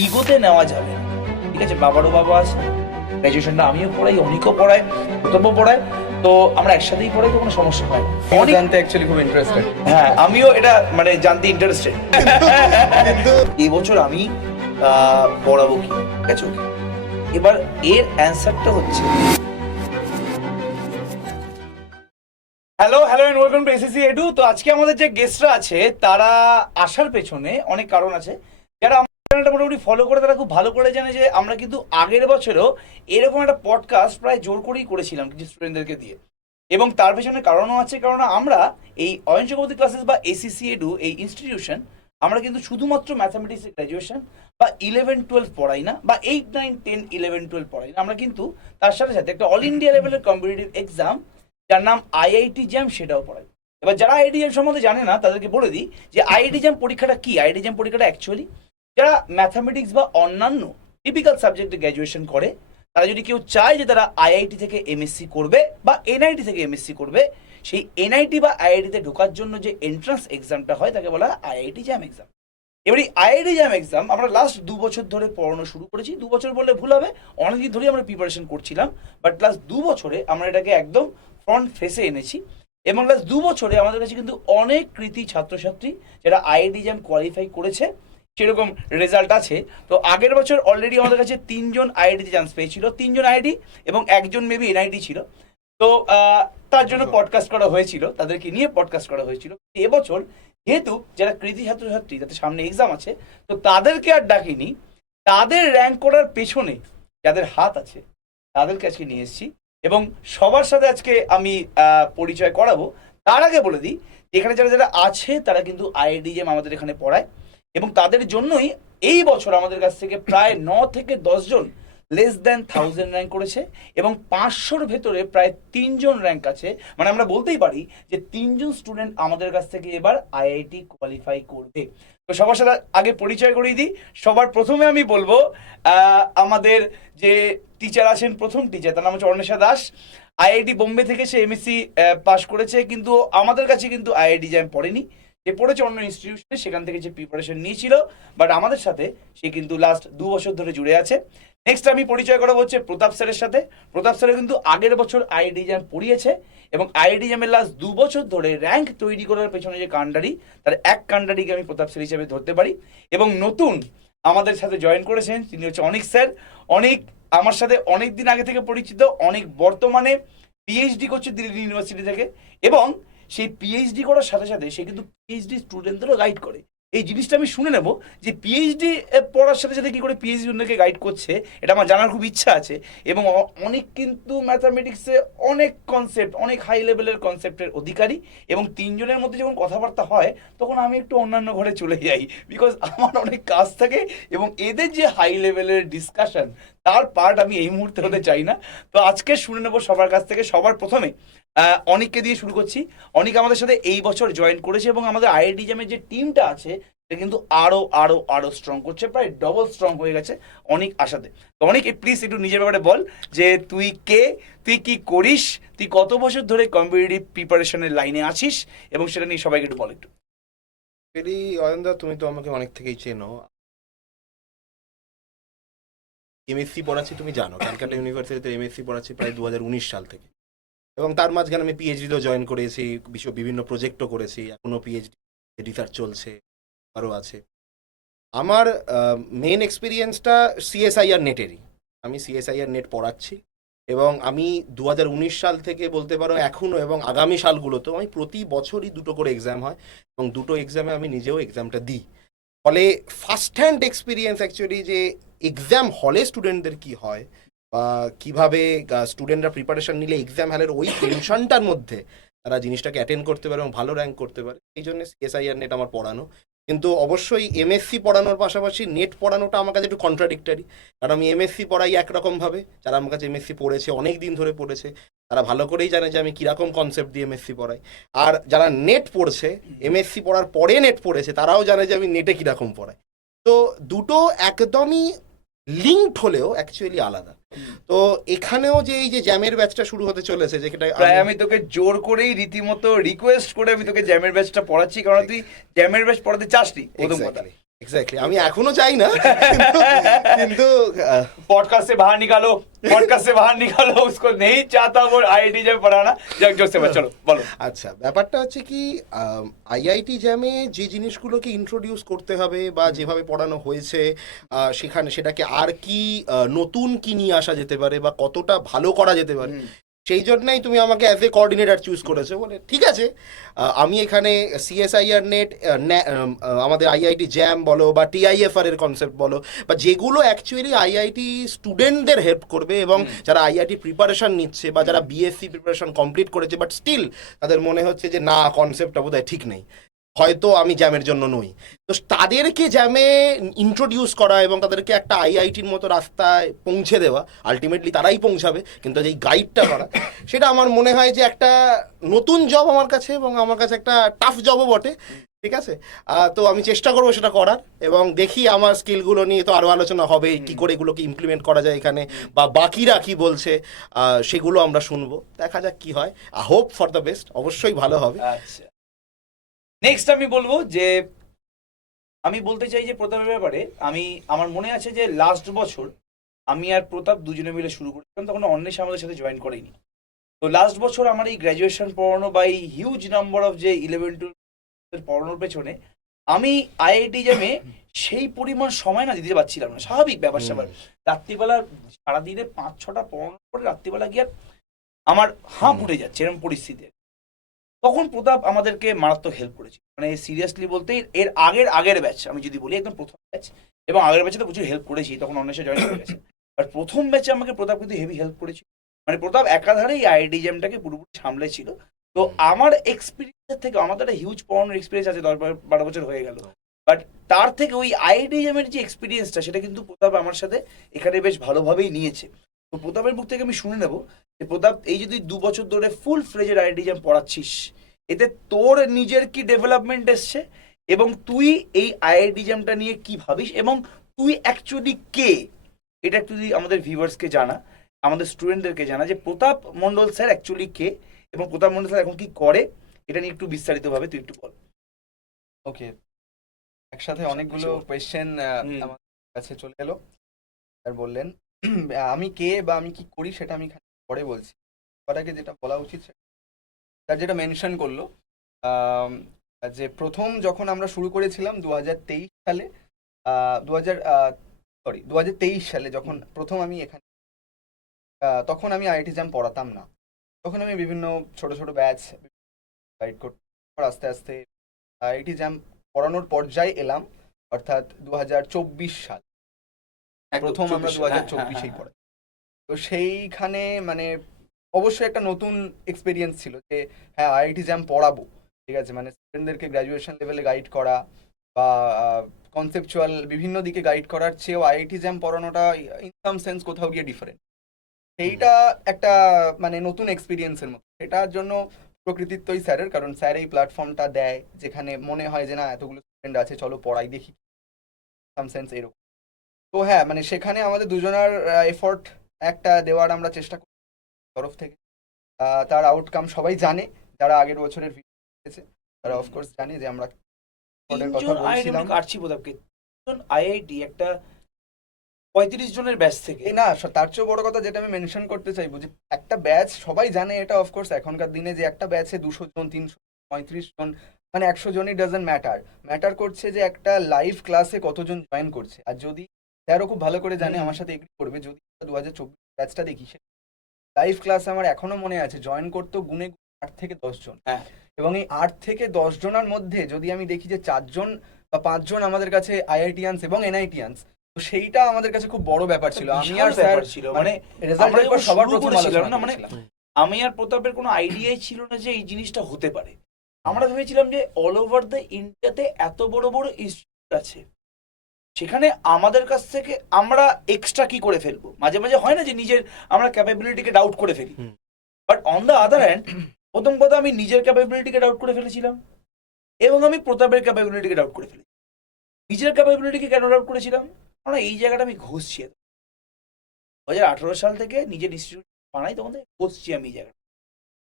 ইগোতে নেওয়া যাবে না। ঠিক আছে, বাবারও বাবা আছে, গ্র্যাজুয়েশনটা আমিও পড়াই, অনেকও পড়ায়, কর্তব্য পড়ায়, তো আমরা একসাথেই পড়াই, তো কোনো সমস্যা হয় না। অনেক জানতে অ্যাকচুয়ালি খুব ইন্টারেস্টেড। হ্যাঁ, আমিও এটা মানে জানতে ইন্টারেস্টেড। এই বছর আমি পড়াবো কি, ঠিক আছে? ওকে, এবার এর অ্যান্সারটা হচ্ছে hello and welcome to SSC Edu. তো আজকে আমাদের যে গেস্টরা আছে তারা আসার পেছনে অনেক কারণ আছে। যারা আমার চ্যানেলটা মোটামুটি ফলো করে তারা খুব ভালো করে জানে যে আমরা কিন্তু আগের বছরও এরকম একটা পডকাস্ট প্রায় জোর করেই করেছিলাম কিছু স্টুডেন্টদেরকে দিয়ে, এবং তার পেছনে কারণও আছে। কারণ আমরা এই অয়ন চক্রবর্তী ক্লাসেস বা এসএসসি এডু এই ইনস্টিটিউশন, আমরা কিন্তু শুধুমাত্র ম্যাথামেটিক্স গ্র্যাজুয়েশন বা 11-12 পড়াই না, বা 8-9-10-11-12 পড়াই না। আমরা কিন্তু তার সাথে সাথে একটা অল ইন্ডিয়া লেভেলের কম্পিটিটিভ এক্সাম যার নাম আইআইটি জ্যাম সেটাও পড়াই। এবার যারা আইআইটি জ্যাম সম্বন্ধে জানে না তাদেরকে বলে দিই যে আইআইটি জ্যাম পরীক্ষাটা কি। আইআইটি জ্যাম পরীক্ষাটা অ্যাকচুয়ালি যারা ম্যাথামেটিক্স বা অন্যান্য টিপিক্যাল সাবজেক্টে গ্র্যাজুয়েশন করে, তারা যদি কেউ চায় যে তারা আইআইটি থেকে এমএসসি করবে বা এনআইটি থেকে এমএসসি করবে, সেই এনআইটি বা আইআইটিতে ঢোকার জন্য যে এন্ট্রান্স এক্সামটা হয় তাকে বলা হয় আইআইটি জ্যাম এক্সাম। এবার এই আইআইটি জ্যাম এক্সাম আমরা লাস্ট 2 বছর ধরে পড়ানো শুরু করেছি। 2 বছর বললে ভুল হবে, অনেকদিন ধরেই আমরা প্রিপারেশন করছিলাম, বাট লাস্ট 2 বছরে আমরা এটাকে একদম ফ্রন্ট ফেসে এনেছি। এবং লাস্ট 2 বছরে আমাদের কাছে কিন্তু অনেক কৃতি ছাত্রছাত্রী যারা আইআইটি জ্যাম কোয়ালিফাই করেছে, সেরকম রেজাল্ট আছে। তো আগের বছর অলরেডি আমাদের কাছে 3 জন আইআইটিতে চান্স পেয়েছিল, 3 জন আইআইটি এবং একজন মেবি এনআইটি ছিল। তো তার জন্য পডকাস্ট করা হয়েছিল, তাদেরকে নিয়ে পডকাস্ট করা হয়েছিল। এবছর যেহেতু যারা কৃতি ছাত্রছাত্রী যাদের সামনে এক্সাম আছে, তো তাদেরকে আর ডাকিনি, তাদের র্যাঙ্ক করার পেছনে যাদের হাত আছে তাদেরকে আজকে নিয়ে এসেছি এবং সবার সাথে আজকে আমি পরিচয় করাবো। তার আগে বলে দিই, এখানে যারা যারা আছে তারা কিন্তু আইআইটি জ্যাম আমাদের এখানে পড়ায়, এবং তাদের জন্যই এই বছর আমাদের কাছ থেকে প্রায় 9 থেকে 10 জন লেস দ্যান 1000 র্যাঙ্ক করেছে, এবং 500-র ভেতরে প্রায় 3 জন র্যাঙ্ক আছে। মানে আমরা বলতেই পারি যে 3 জন স্টুডেন্ট আমাদের কাছ থেকে এবার আইআইটি কোয়ালিফাই করবে। তো সবার সাথে আগে পরিচয় করিয়ে দিই। সবার প্রথমে আমি বলবো আমাদের যে টিচার আছেন, প্রথম টিচার, তার নাম হচ্ছে অর্ণেশা দাস। আইআইটি বোম্বে থেকে সে এমএসসি পাশ করেছে, কিন্তু আমাদের কাছে কিন্তু আইআইটি জ্যাম পড়েনি, সে পড়েছে অন্য ইনস্টিটিউশনে, সেখান থেকে যে প্রিপারেশন নিয়েছিল, বাট আমাদের সাথে সে কিন্তু লাস্ট 2 বছর ধরে জুড়ে আছে। নেক্সট আমি পরিচয় করাবো হচ্ছে প্রতাপ স্যারের সাথে। প্রতাপ স্যার কিন্তু আগের বছর আইআইটি জ্যাম পড়িয়েছে, এবং আইআইটি জ্যামের লাস্ট 2 বছর ধরে র্যাঙ্ক তৈরি করার পেছনে যে কাণ্ডারি, তার এক কাণ্ডারিকে আমি প্রতাপ স্যার হিসেবে ধরতে পারি। এবং নতুন আমাদের সাথে জয়েন করেছেন তিনি হচ্ছে অনিক স্যার। অনিক আমার সাথে অনেক দিন আগে থেকে পরিচিত। অনেক বর্তমানে পিএইচডি করছে দিল্লি ইউনিভার্সিটি থেকে, এবং সেই পিএইচডি করার সাথে সাথে সে কিন্তু পিএইচডি স্টুডেন্টদেরও গাইড করে। এই জিনিসটা আমি শুনে নেব যে পিএইচডি পড়ার সাথে সাথে কী করে পিএইচডি স্টুডেন্টকে গাইড করছে, এটা আমার জানার খুব ইচ্ছা আছে। এবং অনেক কিন্তু ম্যাথামেটিক্সে অনেক কনসেপ্ট, অনেক হাই লেভেলের কনসেপ্টের অধিকারী, এবং 3 জনের মধ্যে যখন কথাবার্তা হয় তখন আমি একটু অন্যান্য ঘরে চলে যাই, বিকজ আমার অনেক কাজ থাকে, এবং এদের যে হাই লেভেলের ডিসকাশন তার পার্ট আমি এই মুহূর্তে হতে চাই না। তো আজকে শুনে নেবো সবার কাছ থেকে। সবার প্রথমে অনিককে দিয়ে শুরু করছি। অনিক আমাদের সাথে এই বছর জয়েন করেছে, এবং আমাদের আইআইটি জ্যামের যে টিমটা আছে সেটা কিন্তু আরো আরো আরো স্ট্রং করছে, প্রায় ডবল স্ট্রং হয়ে গেছে অনিক আসাতে। তো অনিক প্লিজ একটু নিজের ব্যাপারে বল যে তুই কে, তুই কি করিস, তুই কত বছর ধরে কম্পিটিটিভ প্রিপারেশনের লাইনে আছিস, এবং সেটা নিয়ে সবাইকে একটু বল একটু। অয়নদা, তুমি তো আমাকে অনেক থেকেই চেনো। এমএসসি পড়াচ্ছি তুমি জানো, ক্যালকাটা ইউনিভার্সিটিতে এমএসসি পড়াচ্ছি প্রায় 2019 সাল থেকে, এবং তার মাঝখানে আমি পিএইচডিতেও জয়েন করেছি, বিভিন্ন প্রজেক্টও করেছি, এখনও পিএইচডি রিসার্চ চলছে, আরও আছে। আমার মেন এক্সপিরিয়েন্সটা সিএসআইআর নেটেরই। আমি সিএসআইআর নেট পড়াচ্ছি, এবং আমি 2019 সাল থেকে বলতে পারো এখনও এবং আগামী সালগুলোতেও আমি প্রতি বছরই 2টো করে এক্সাম হয়, এবং 2টো এক্সামে আমি নিজেও এক্সামটা দিই। ফলে ফার্স্ট হ্যান্ড এক্সপিরিয়েন্স অ্যাকচুয়ালি যে এক্সাম হলে স্টুডেন্টদের কি হয়, বা কীভাবে স্টুডেন্টরা প্রিপারেশন নিলে এক্সাম হলের ওই টেনশনটার মধ্যে তারা জিনিসটাকে অ্যাটেন্ড করতে পারে এবং ভালো র্যাঙ্ক করতে পারে, এই জন্য সিএসআইআর নেট আমার পড়ানো। কিন্তু অবশ্যই এমএসসি পড়ানোর পাশাপাশি নেট পড়ানোটা আমার কাছে একটু কন্ট্রাডিক্টারি, কারণ আমি এমএসসি পড়াই একরকমভাবে, যারা আমার কাছে এমএসসি পড়েছে, অনেক দিন ধরে পড়েছে, তারা ভালো করেই জানে যে আমি কীরকম কনসেপ্ট দিয়ে এমএসসি পড়াই। আর যারা নেট পড়ছে, এমএসসি পড়ার পরে নেট পড়েছে, তারাও জানে যে আমি নেটে কীরকম পড়াই। তো দুটো একদমই লিঙ্কড হলেও অ্যাকচুয়ালি আলাদা। তো এখানেও যে এই যে জ্যামের ব্যাচটা শুরু হতে চলেছে, যেটা প্রায় আমি তোকে জোর করেই রীতিমতো রিকোয়েস্ট করে আমি তোকে জ্যামের ব্যাচটা পড়াচ্ছি, কারণ তুই জ্যামের ব্যাচ পড়াতে চাসনি প্রথম কথা। এক্স্যাক্টলি, আমি এখনো চাই না, কিন্তু पॉडकास्ट से बाहर निकालो, पॉडकास्ट से बाहर निकालो, उसको नहीं चाहता वो आईआईटी जब पढ़ाना। जग जोश से चलो बोलो। আচ্ছা, ব্যাপারটা হচ্ছে কি, আইআইটি জ্যামে যে জিনিসগুলোকে ইন্ট্রোডিউস করতে হবে বা যেভাবে পড়ানো হয়েছে, সেখানে সেটাকে আর কি নতুন কি নিয়ে আসা যেতে পারে বা কতটা ভালো করা যেতে পারে, সেই জন্যই তুমি আমাকে অ্যাজ এ কোঅর্ডিনেটর চুজ করেছো বলে ঠিক আছে। আমি এখানে সিএসআইআর নেট, আমাদের আইআইটি জ্যাম বলো বা টিআইএফআর এর কনসেপ্ট বলো, বা যেগুলো অ্যাকচুয়ালি আইআইটি স্টুডেন্টদের হেল্প করবে এবং যারা আইআইটি প্রিপারেশন নিচ্ছে বা যারা বিএসসি প্রিপারেশন কমপ্লিট করেছে বাট স্টিল তাদের মনে হচ্ছে যে না, কনসেপ্টটা বোধহয় ঠিক নেই, হয়তো আমি জ্যামের জন্য নই, তো তাদেরকে জ্যামে ইন্ট্রোডিউস করা এবং তাদেরকে একটা আইআইটির মতো রাস্তায় পৌঁছে দেওয়া, আলটিমেটলি তারাই পৌঁছাবে, কিন্তু যেই গাইডটা করা, সেটা আমার মনে হয় যে একটা নতুন জব আমার কাছে, এবং আমার কাছে একটা টাফ জবও বটে, ঠিক আছে। তো আমি চেষ্টা করবো সেটা করার, এবং দেখি আমার স্কিলগুলো নিয়ে তো আরও আলোচনা হবে, কি করে এগুলোকে ইমপ্লিমেন্ট করা যায় এখানে, বা বাকিরা কি বলছে সেগুলো আমরা শুনবো, দেখা যাক কি হয়। হোপ ফর দ্য বেস্ট, অবশ্যই ভালো হবে। আচ্ছা, নেক্সট আমি বলবো যে আমি বলতে চাই যে প্রতাপের ব্যাপারে, আমার মনে আছে যে লাস্ট বছর আমি আর প্রতাপ দুজনে মিলে শুরু করেছিলাম, তখন অন্বেষ আমাদের সাথে জয়েন করেনি। তো লাস্ট বছর আমার এই গ্র্যাজুয়েশন পড়ানো বা এই হিউজ নাম্বার অফ যে 11-12 পড়ানোর পেছনে আমি আইআইটি জ্যামে সেই পরিমাণ সময় না দিতে পারছিলাম না, স্বাভাবিক ব্যাপার স্যাপার। রাত্রিবেলা সারাদিনে 5-6টা পড়ানোর পরে রাত্রিবেলা গিয়ে আমার হাঁপ উঠে যাচ্ছে এরকম পরিস্থিতি। তখন প্রতাপ আমাদেরকে মারাত্মক হেল্প করেছে, মানে সিরিয়াসলি বলতে এর আগের ব্যাচ আমি যদি বলি, একদম প্রথম ব্যাচ, এবং আগের ব্যাচে তো প্রচুর হেল্প করেছি, তখন অন্বেষে জয়েন করে গেছে, বাট প্রথম ব্যাচে আমাকে প্রতাপ কিন্তু হেভি হেল্প করেছিল। মানে প্রতাপ একাধারে এই আইআইটি জ্যামটাকে পুরোপুরি সামলেছিল। তো আমার এক্সপিরিয়েন্সের থেকে, আমার তো একটা হিউজ পড়ানোর এক্সপিরিয়েন্স আছে, 10-12 বছর হয়ে গেল, বাট তার থেকে ওই আইআইটি জ্যামের যে এক্সপিরিয়েন্সটা, সেটা কিন্তু প্রতাপ আমার সাথে এখানে বেশ ভালোভাবেই নিয়েছে। তো প্রতাপের মুখ থেকে আমি শুনে নেবো যে প্রতাপ, এই যদি 2 বছর ধরে ফুল ফ্লেজেড আইআইটি জ্যাম পড়াচ্ছিস, এতে তোর নিজের কি ডেভেলপমেন্ট এসছে, এবং তুই এই আইআইটি জ্যামটা নিয়ে কি ভাবিস, এবং তুই অ্যাকচুয়ালি কে, এটা একটু যদি আমাদের ভিউয়ার্সকে জানা, আমাদের স্টুডেন্টদেরকে জানা যে প্রতাপ মণ্ডল স্যার অ্যাকচুয়ালি কে, এবং প্রতাপ মণ্ডল স্যার এখন কি করে, এটা নিয়ে একটু বিস্তারিতভাবে তুই একটু বল। ওকে, একসাথে অনেকগুলো কোয়েশ্চেন আমার কাছে চলে এলো। আর বললেন আমি কে বা আমি কি করি সেটা আমি পরে বলছি, তার আগে যেটা বলা উচিত তার যেটা মেনশন করলো, যে প্রথম যখন আমরা শুরু করেছিলাম 2023 সালে, 2023 সালে যখন প্রথম আমি এখানে, তখন আমি আইআইটি জ্যাম পড়াতাম না। তখন আমি বিভিন্ন ছোট ছোট ব্যাচ গাইড করতাম, আস্তে আস্তে আইআইটি জ্যাম পড়ানোর পর্যায়ে এলাম, অর্থাৎ 2024 সাল প্রথম আমরা 2024-এই পড়াই। তো সেইখানে মানে অবশ্যই একটা নতুন এক্সপিরিয়েন্স ছিল যে হ্যাঁ আইআইটি জ্যাম পড়াবো, ঠিক আছে, মানে স্টুডেন্টদেরকে গ্র্যাজুয়েশন লেভেলে গাইড করা বা কনসেপচুয়াল বিভিন্ন দিকে গাইড করার চেয়েও আইআইটি জ্যাম পড়ানোটা ইন সাম সেন্স কোথাও গিয়ে ডিফারেন্ট। সেইটা একটা মানে নতুন এক্সপিরিয়েন্সের মতো, সেটার জন্য প্রকৃতিত্বই স্যারের, কারণ স্যার এই প্ল্যাটফর্মটা দেয় যেখানে মনে হয় যে না এতগুলো স্টুডেন্ট আছে, চলো পড়াই দেখি, সাম সেন্স এরকম। তো হ্যাঁ, মানে সেখানে আমাদের দুজনের এফোর্ট একটা দেওয়ার আমরা চেষ্টা করি তরফ থেকে। তার আউটকাম সবাই জানে, যারা আগের বছরের ভিডিও দেখেছে তারা অফকোর্স জানে যে আমরা কথা বলছিলাম। আইআইটি একটা 35 জনের ব্যাচ থেকে না, তার চেয়েও বড় কথা যেটা আমি মেনশন করতে চাইবো, যে একটা ব্যাচ সবাই জানে এটা অফকোর্স এখনকার দিনে, যে একটা ব্যাচে 200 জন, 335 জন, মানে 100 জনই ডাজন্ট ম্যাটার করছে যে একটা লাইভ ক্লাসে কতজন জয়েন করছে। আর যদি স্যারও খুব ভালো করে জানে, আমার সাথে এগ্রি করবে, যদি 2024 ব্যাচটা দেখি, লাইভ ক্লাসে আমার এখনো মনে আছে জয়েন করতো গুনে 8 থেকে 10 জন, এবং এই 8 থেকে 10 জনের মধ্যে যদি আমি দেখি যে 4 জন বা 5 জন আমাদের কাছে আইআইটিয়ানস এবং এনআইটিয়ানস, তো সেইটা আমাদের কাছে খুব বড় ব্যাপার ছিল। আমি আর স্যার ছিল, মানে রেজাল্টের পর সবার প্রথম আলোচনা না, মানে আমি আর প্রতাপের কোনো আইডিয়াই ছিল না যে এই জিনিসটা হতে পারে। আমরা ভেবেছিলাম যে অল ওভার দ্য ইন্ডিয়াতে এত বড় বড় ইনস্টিটিউট আছে, সেখানে আমাদের কাছ থেকে আমরা এক্সট্রা কি করে ফেলবো, মাঝে মাঝে হয় না যে নিজের আমরা ক্যাপাবিলিটিকে ডাউট করে ফেলি, but on the other hand প্রথম কথা আমি নিজের ক্যাপাবিলিটিকে ডাউট করে ফেলেছিলাম, এবং আমি প্রতাপের ক্যাপাবিলিটিকে ডাউট করে ফেলেছি। নিজের ক্যাপাবিলিটিকে কেন ডাউট করেছিলাম, কারণ এই জায়গাটা আমি ঘষছি 2018 সাল থেকে নিজের ইনস্টিটিউট বানাই, তখন থেকে ঘষছি আমি এই জায়গাটা।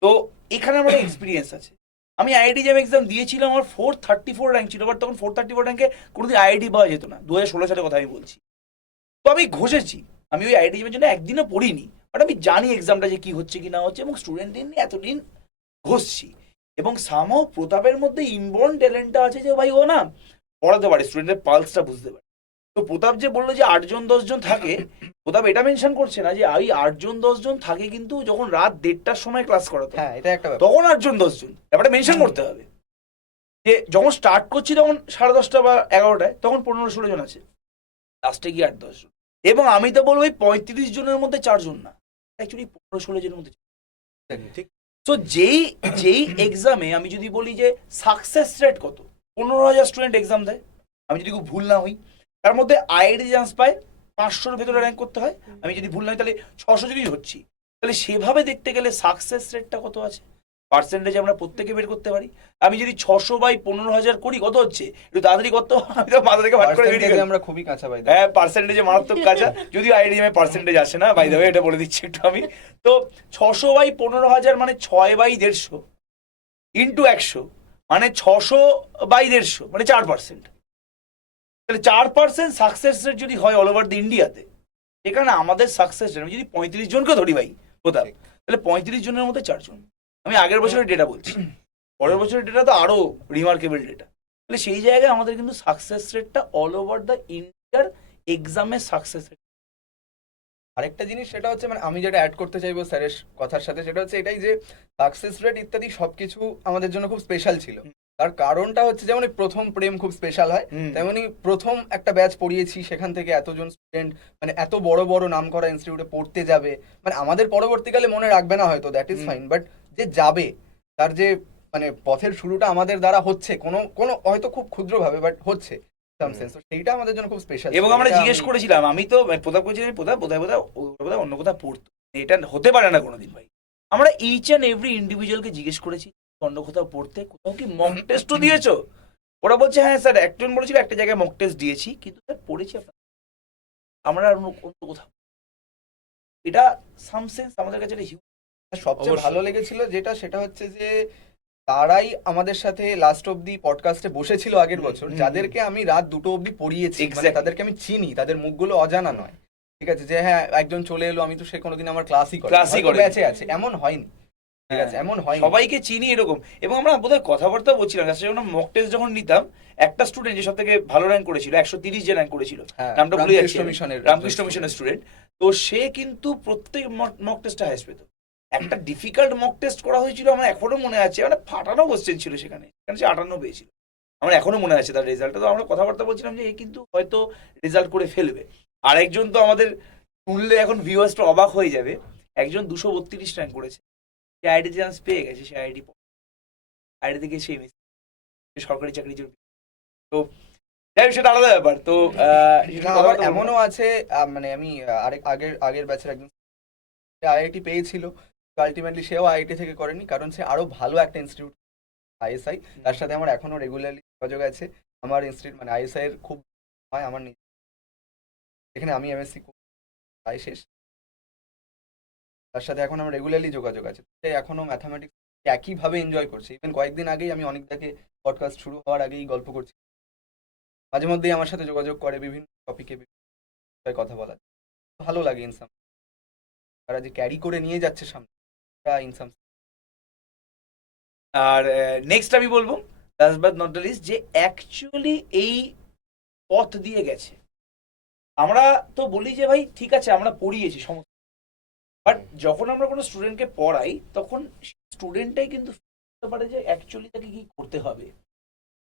তো এখানে আমার এক্সপিরিয়েন্স আছে। আমি আইআইটি জ্যাম এক্সাম দিয়েছিলাম, আমার 434 র্যাঙ্ক ছিল, বাট তখন 434 র্যাঙ্কে কোনোদিন আইআইটি পাওয়া যেত না, 2016 সালের কথা আমি বলছি। তো আমি ঘষেছি, আমি ওই আইআইটি জ্যামের জন্য একদিনও পড়িনি, বাট আমি জানি এক্সামটা যে কি হচ্ছে কি না হচ্ছে, এবং স্টুডেন্টদের নিয়ে এতদিন ঘষছি। এবং সামহাও প্রতাপের মধ্যে ইনবর্ন ট্যালেন্টটা আছে যে ভাই ও না পড়াতে পারে, স্টুডেন্টের পালসটা বুঝতে পারে। তো প্রতাপ যে বললো যে 8 জন 10 জন থাকে, প্রতাপ এটা মেনশন করছে না যে ওই 8 জন 10 জন থাকে কিন্তু যখন রাত 1:30টার সময় ক্লাস করাতো, হ্যাঁ এটা একটা ব্যাপার। তখন 8 জন 10 জন, ব্যাপারটা মেনশন করতে হবে যে যখন স্টার্ট করছি তখন 10:30 বা 11টায়, তখন 15-16 জন আছে, লাস্টে গিয়ে 8-10 জন। এবং আমি তো বলবো ওই 35 জনের মধ্যে 4 জন না, অ্যাকচুয়ালি 15-16 জনের মধ্যে। ঠিক। তো যেই এক্সামে আমি যদি বলি যে সাকসেস রেট কত, 15,000 স্টুডেন্ট এক্সাম দেয়, আমি যদি খুব ভুল না হই, তার মধ্যে আইআইটি চান্স পায় 500-র ভেতরে র্যাঙ্ক করতে হয়, আমি যদি ভুল না হই তাহলে 600 যদি হচ্ছি, তাহলে সেভাবে দেখতে গেলে সাকসেস রেটটা কত আছে, পার্সেন্টেজ আমরা প্রত্যেকে বের করতে পারি। আমি যদি 600/15,000 করি, কত হচ্ছে একটু তাড়াতাড়ি করতে, আমি তো মাথা থেকে ভাট করে বেরিয়ে পার্সেন্টেজে গেলাম। আমরা খুবই কাঁচা পাই। হ্যাঁ, পার্সেন্টেজে মারাত্মক কাজা, যদিও আইডিএমে পার্সেন্টেজ আসে না, বাই দ্য ওয়ে এটা বলে দিচ্ছি একটু আমি। তো 600/15,000 মানে 6/150 ইন্টু 100 মানে 600/150 মানে 4%। তাহলে 4% সাকসেস রেট যদি হয় অল ওভার দ্য ইন্ডিয়াতে, সেখানে আমাদের সাকসেস রেট, আমি যদি 35 জনকে ধরি ভাই কোথাও, তাহলে 35 জনের মধ্যে 4 জন। আমি আগের বছরের ডেটা বলছি, পরের বছরের ডেটা তো আরো রিমার্কেবল ডেটা। তাহলে সেই জায়গায় আমাদের কিন্তু সাকসেস রেটটা অল ওভার দ্য ইন্ডিয়ার এক্সামের সাকসেস রেট। আরেকটা জিনিস সেটা হচ্ছে মানে আমি যেটা অ্যাড করতে চাইবো স্যারের কথার সাথে, সেটা হচ্ছে এটাই যে সাকসেস রেট ইত্যাদি সবকিছু আমাদের জন্য খুব স্পেশাল ছিল। তার কারণটা হচ্ছে যেমন এই প্রথম প্রেম খুব স্পেশাল হয়, তেমনি প্রথম একটা ব্যাচ পড়িয়েছি, সেখান থেকে এতজন স্টুডেন্ট মানে এত বড় বড় নাম করা ইনস্টিটিউটে পড়তে যাবে, মানে আমাদের পরবর্তীকালে মনে রাখবে না হয়তো, দ্যাট ইজ ফাইন, বাট যে যাবে তার যে মানে পথের শুরুটা আমাদের দ্বারা হচ্ছে কোনো কোনো হয়তো খুব ক্ষুদ্রভাবে, বাট হচ্ছে সাম সেন্স, সেইটা আমাদের জন্য খুব স্পেশাল। এবং আমরা জিজ্ঞেস করেছিলাম, আমি তো প্রতাপ করছি প্রতাপ বোধহয় বোধহয় অন্য কোথাও পড়তো, এটা হতে পারে না কোনোদিন ভাই। আমরা ইচ অ্যান্ড এভরি ইন্ডিভিজুয়ালকে জিজ্ঞেস করেছি অন্য কোথাও পড়তে, কোথাও কি মক টেস্টও দিয়েছো? ওরা বলছে হ্যাঁ স্যার, একজন বলেছিল একটা জায়গায় মক টেস্ট দিয়েছি, কিন্তু স্যার পড়েছি আমরা আর অন্য কোথাও। এটা সাম সেন্স আমাদের কাছে হিউজ। সবচেয়ে অবশ্যই। ভালো লেগেছিল যেটা, সেটা হচ্ছে যে তারাই আমাদের সাথে লাস্ট অব্দি পডকাস্টে বসেছিল আগের বছর, যাদেরকে আমি রাত 2টো অব্দি পড়িয়েছি, মানে Exactly. তাদেরকে আমি চিনি, তাদের মুখগুলো অজানা নয়, ঠিক আছে, যে হ্যাঁ একজন চলে এলো, আমি তো সে কোনোদিন আমার ক্লাসই Class-ই করেনি। ব্যাচে আছে, এমন হয়নি, ঠিক আছে, এমন হয়নি। সবাইকে চিনি এরকম। এবং আমরা বোধহয় কথাবার্তা বলছিলাম, যখন মক টেস্ট যখন নিতাম, একটা স্টুডেন্ট যে সব থেকে ভালো র্যাঙ্ক করেছিল, 130 যে র্যাঙ্ক করেছিল, হ্যাঁ, নামটা ভুলে যাচ্ছি, রামকৃষ্ণ মিশনের রামকৃষ্ণ মিশনের স্টুডেন্ট, তো সে কিন্তু প্রত্যেক মক টেস্টে হাইস্ট পেত। একটা ডিফিকাল্ট মক টেস্ট করা হয়েছিল, আমার এখনো মনে আছে, মানে ফাটানো কোশ্চেন ছিল সেখানে, সে 58 পেয়েছিল, আমার এখনো মনে আছে তার রেজাল্টটা। তো আমরা কথাবার্তা বলছিলাম যে এ কিন্তু হয়তো রেজাল্ট করে ফেলবে। আরেকজন তো আমাদের শুনলে এখন ভিউয়ার্সটা অবাক হয়ে যাবে, একজন 232 র্যাঙ্ক করেছে, সে আইডি চান্স পেয়ে গেছে, সে আইডি থেকে সে সরকারি চাকরির জন্য। তো যাই হোক, সেটা আলাদা ব্যাপার। তো না, আবার এমনও আছে, মানে আমি আগের ব্যাচের একজন আইআইটি পেয়েছিল, আলটিমেটলি সেও আইআইটি থেকে করেনি, কারণ সে আরো ভালো একটা ইনস্টিটিউট আইএসআই, তার সাথে আমার এখনো রেগুলারলি যোগাযোগ আছে। আমার ইনস্টিটিউট মানে আইএসআই এর খুব হয়, আমার এখানে আমি এমএসসি প্রায় শেষ, তার সাথে এখন আমার রেগুলারলি যোগাযোগ আছে, সে এখনো ম্যাথামেটিক্স একইভাবে এনজয় করছে। ইভেন কয়েকদিন আগেই আমি অনেকটাকে পডকাস্ট শুরু হওয়ার আগেই গল্প করছি, মাঝে মধ্যেই আমার সাথে যোগাযোগ করে বিভিন্ন টপিকে কথা বলা, ভালো লাগে ইনসাম, তারা যে ক্যারি করে নিয়ে যাচ্ছে সামনে ইনসাম। আর নেক্সট আমি বলবো last but not the least, যে অ্যাকচুয়ালি এই পথ দিয়ে গেছে। আমরা তো বলি যে ভাই ঠিক আছে আমরা পড়িয়েছি সমস্ত, বাট যখন আমরা কোনো স্টুডেন্টকে পড়াই, তখন স্টুডেন্টটাই কিন্তু বুঝতে পারে যে অ্যাকচুয়ালি তাকে কি করতে হবে।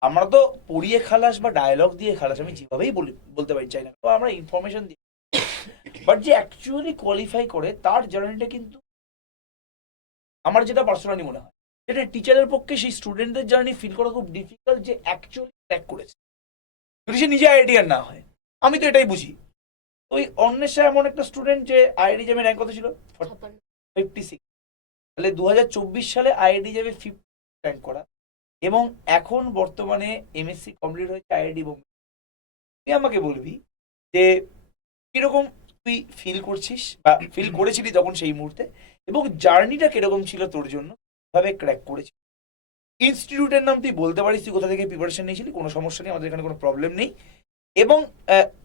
আমরা তো পড়িয়ে খালাস বা ডায়লগ দিয়ে খালাস, আমি যেভাবেই বলতে পারি চাই না, তো আমরা ইনফরমেশন দিই, বাট যে অ্যাকচুয়ালি কোয়ালিফাই করে তার জার্নিটা কিন্তু আমার যেটা পার্সোনালি মনে হয়, যেটা টিচারের পক্ষে সেই স্টুডেন্টদের জার্নি ফিল করা খুব ডিফিকাল্ট, যে অ্যাকচুয়ালি ক্র্যাক করেছে, যদি সে নিজে আইডিয়ার না হয়। আমি তো এটাই বুঝি। ওই অন্বেষা এমন একটা স্টুডেন্ট যে আইআইটি জ্যামের র্যাঙ্ক কত ছিল, 56, তাহলে 2024 সালে আইআইটি জ্যামে 50 র্যাঙ্ক করা, এবং এখন বর্তমানে এমএসসি কমপ্লিট হয়েছে আইআইটি বোম্বে। তুই আমাকে বলবি যে কিরকম তুই ফিল করছিস বা ফিল করেছিলি তখন সেই মুহূর্তে, এবং জার্নিটা কিরকম ছিল তোর জন্য, কিভাবে ক্র্যাক করেছিস? ইনস্টিটিউটের নাম তুই বলতে পারিস তুই কোথা থেকে প্রিপারেশন নিয়েছিলি, কোনো সমস্যা নেই, আমাদের এখানে কোনো প্রবলেম নেই। এবং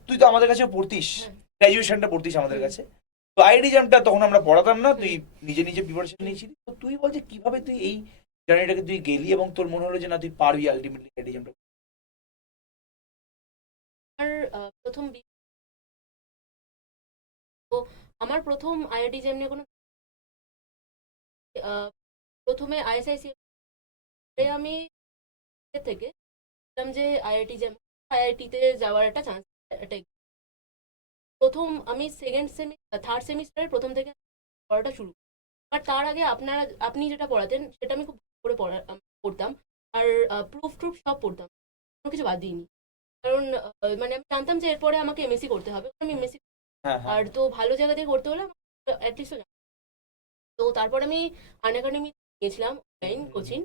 তুই তো আমাদের কাছে পড়তিস, হ্যাঁ। গ্র্যাজুয়েশনটা পড়তিস আমাদের কাছে, তো আইআইটি জ্যামটা তখন আমরা পড়াতাম না, তুই নিজে নিজে প্রিপারেশন নিয়েছিলি। তো তুই বল যে কিভাবে তুই এই জার্নিটাকে তুই গেলি এবং তোর মনে হলো যে না তুই পারবি আলটিমেটলি আইআইটি জ্যামটা। আর প্রথম তো আমার প্রথম আইআইটি জ্যাম নিয়ে কোনো আহ, প্রথমে আইএসআইসি আমি থেকে ভাবলাম যে আইআইটি জ্যাম আইআইটিতে যাওয়ার একটা চান্স, এটাই প্রথম আমি থার্ড সেমিস্টারের প্রথম থেকে পড়াটা শুরু। বাট তার আগে আপনি যেটা পড়াতেন সেটা আমি খুব ভালো করে পড়তাম, আর প্রুফ সব পড়তাম, কোনো কিছু বাদ দিইনি। কারণ মানে আমি জানতাম যে এরপরে আমাকে এমএসসি করতে হবে, আমি এমএসসি হ্যাঁ হ্যাঁ আর তো ভালো জায়গা থেকে করতে হলে অ্যাটলিস্ট। তো তারপর আমি আনএকাডেমি গিয়েছিলাম অনলাইন কোচিং,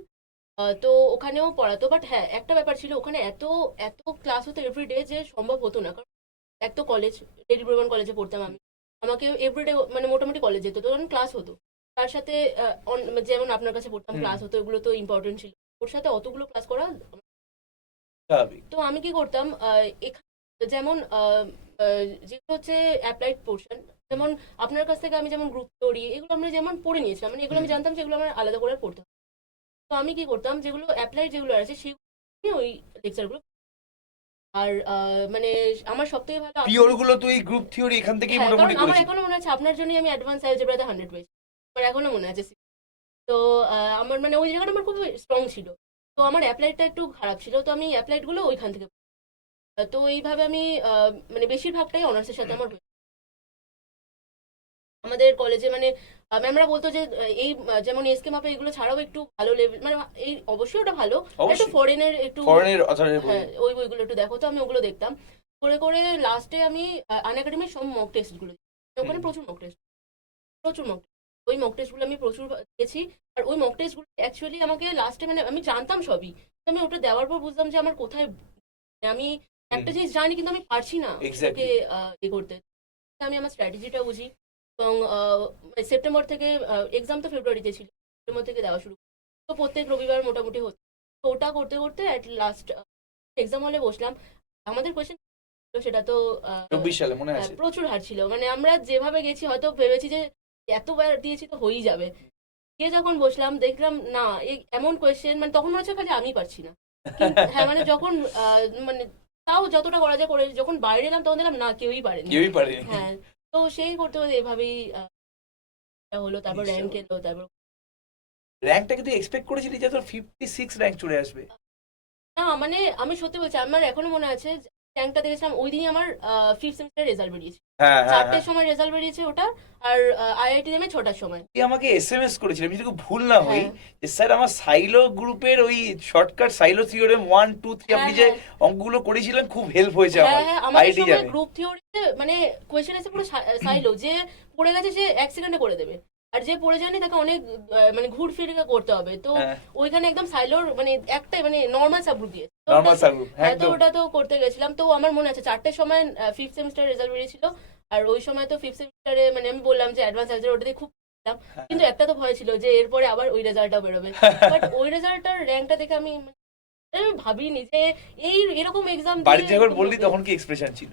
তো ওখানেও পড়াতো। বাট হ্যাঁ, একটা ব্যাপার ছিল, ওখানে এত এত ক্লাস হতো এভরিডে যে সম্ভব হতো না। কারণ এক তো কলেজ, লেডি ব্রুগেন কলেজে পড়তাম আমি, আমাকে এভরিডে মানে মোটামুটি কলেজ যেত, তো তখন ক্লাস হতো। তার সাথে যেমন আপনার কাছে পড়তাম ক্লাস হতো, এগুলো তো ইম্পর্টেন্ট ছিল, ওর সাথে অতগুলো ক্লাস করা। স্বাভাবিক। তো আমি কি করতাম, এখানে যেমন যেগুলো হচ্ছে অ্যাপ্লাইড পোর্শন, যেমন আপনার কাছ থেকে আমি যেমন গ্রুপ থিওরি এগুলো আমরা যেমন পড়ে নিয়েছিলাম, মানে এগুলো আমি জানতাম যেগুলো আমার আলাদা করে পড়তে হবে। তো আমি কি করতাম, যেগুলো অ্যাপ্লাইড যেগুলো আছে সেগুলো ওই লেকচারগুলো। আর মানে আমার সব থেকে ভালো পিওর গুলো তুই গ্রুপ থিওরি এখান থেকেই হ্যাঁ, মোটামুটি কারণ আমার করেছিস। এখনো মনে আছে আপনার জন্যই আমি অ্যাডভান্স অ্যালজেব্রাতে 100 পেয়েছি, আমার এখনো মনে আছে। তো আমার মানে ওই জায়গাটা আমার খুব স্ট্রং ছিল। তো আমার অ্যাপ্লাইডটা একটু খারাপ ছিল, তো আমি অ্যাপ্লাইড গুলো ওইখান থেকে তো এইভাবে আমি মানে বেশিরভাগটাই অনার্সের সাথে আমার হয়েছে। আমাদের কলেজে মানে ম্যামরা বলতো যে এই যেমন এসকে মাপে এগুলো ছাড়াও একটু ভালো লেভেল, মানে এই অবশ্যই ওটা ভালো, একটু অবশ্যই ফরেনের একটু ফরেনের অথরিটি বই। হ্যাঁ ওই বইগুলো একটু দেখো। তো আমি ওগুলো দেখতাম করে করে লাস্টে আমি আনএকাডেমির সব মক টেস্টগুলো, ওখানে প্রচুর মক টেস্ট, প্রচুর মক ওই মক টেস্টগুলো আমি প্রচুর দিয়েছি। আর ওই মক টেস্টগুলো অ্যাকচুয়ালি আমাকে লাস্টে মানে আমি জানতাম সবই, তো আমি ওটা দেওয়ার পর বুঝলাম যে আমার কোথায় মানে আমি একটা জিনিস জানি কিন্তু আমি পারছি না Exactly. ওকে এ করতে। আমি আমার স্ট্র্যাটেজিটা বুঝি এবং সেপ্টেম্বর থেকে এক্সাম তো ফেব্রুয়ারিতে ছিল, সেপ্টেম্বর থেকে দেওয়া শুরু করি। তো প্রত্যেক রবিবার মোটামুটি হতো। তো ওটা করতে করতে অ্যাট লাস্ট এক্সাম হলে বসলাম। আমাদের কোয়েশ্চেন সেটা তো 24 সালে মনে আছে। প্রচুর হার ছিল, মানে আমরা যেভাবে গেছি হয়তো ভেবেছি যে এতবার দিয়েছি তো হয়েই যাবে। গিয়ে যখন বসলাম দেখলাম না, এই এমন কোয়েশ্চেন, মানে তখন মনে হচ্ছে খালি আমি পারছি না। হ্যাঁ মানে যখন মানে তাও যতটা করা যায় করে, যখন বাইরে এলাম তখন দেখলাম না কেউই পারেনি। কেউই পারেনি। হ্যাঁ, তো সেই করতে করতে এভাবেই হলো, তারপর র্যাঙ্ক এলো, তারপর র্যাঙ্কটাকে তুই এক্সপেক্ট করেছিলি যে তোর 56 র্যাঙ্ক চলে আসবে? না মানে আমি সত্যি বলছি, আমার এখনো মনে আছে র্যাঙ্কটা দেখেছিলাম ওই দিনই আমার ফিফথ সেমিস্টারের রেজাল্ট বেরিয়েছে, হ্যাঁ হ্যাঁ 4টের সময় রেজাল্ট বেরিয়েছে ওটা। আর আইআইটি নেমে 6টার সময়। তুই আমাকে এসএমএস করেছিলি, আমি যদি খুব ভুল না হই, হ্যাঁ। যে স্যার আমার সাইলো গ্রুপের ওই শর্টকাট সাইলো থিওরেম 1 2 3 আপনি যে হ্যাঁ, অঙ্কগুলো করেছিলেন খুব হেল্প হয়েছে আমার হ্যাঁ হ্যাঁ, আমাদের আইআইটি সময় যাবে। গ্রুপ থিওরিতে মানে কোয়েশ্চেন আছে পুরো সাইলো, যে পড়ে গেছে সে 1 সেকেন্ডে করে দেবে, আর যে পড়ে যায়নি তাকে অনেক মানে ঘুরফিরে করতে হবে। তো হ্যাঁ ওইখানে একদম সাইলোর মানে একটাই মানে নর্মাল সাবগ্রুপ দিয়ে নরমাল সাবগ্রুপ হ্যাঁ, তো একদম। ওটা তো করতে গেছিলাম। তো আমার মনে আছে 4টের সময় ফিফথ সেমিস্টার রেজাল্ট বেরিয়েছিল। আর ওই সময় তো ফিফথ সেমিস্টারে মানে আমি বললাম যে অ্যাডভান্স অ্যালজেব্রা ওটা দিয়ে খুব পড়তাম, কিন্তু একটা তো ভয় ছিল যে এরপরে আবার ওই রেজাল্টটা বেরোবে। বাট ওই রেজাল্টটার র্যাঙ্কটা দেখে আমি আমি ভাবিনি যে এই এরকম এক্সাম বাড়িতে যখন বললি তখন কি এক্সপ্রেশন ছিল?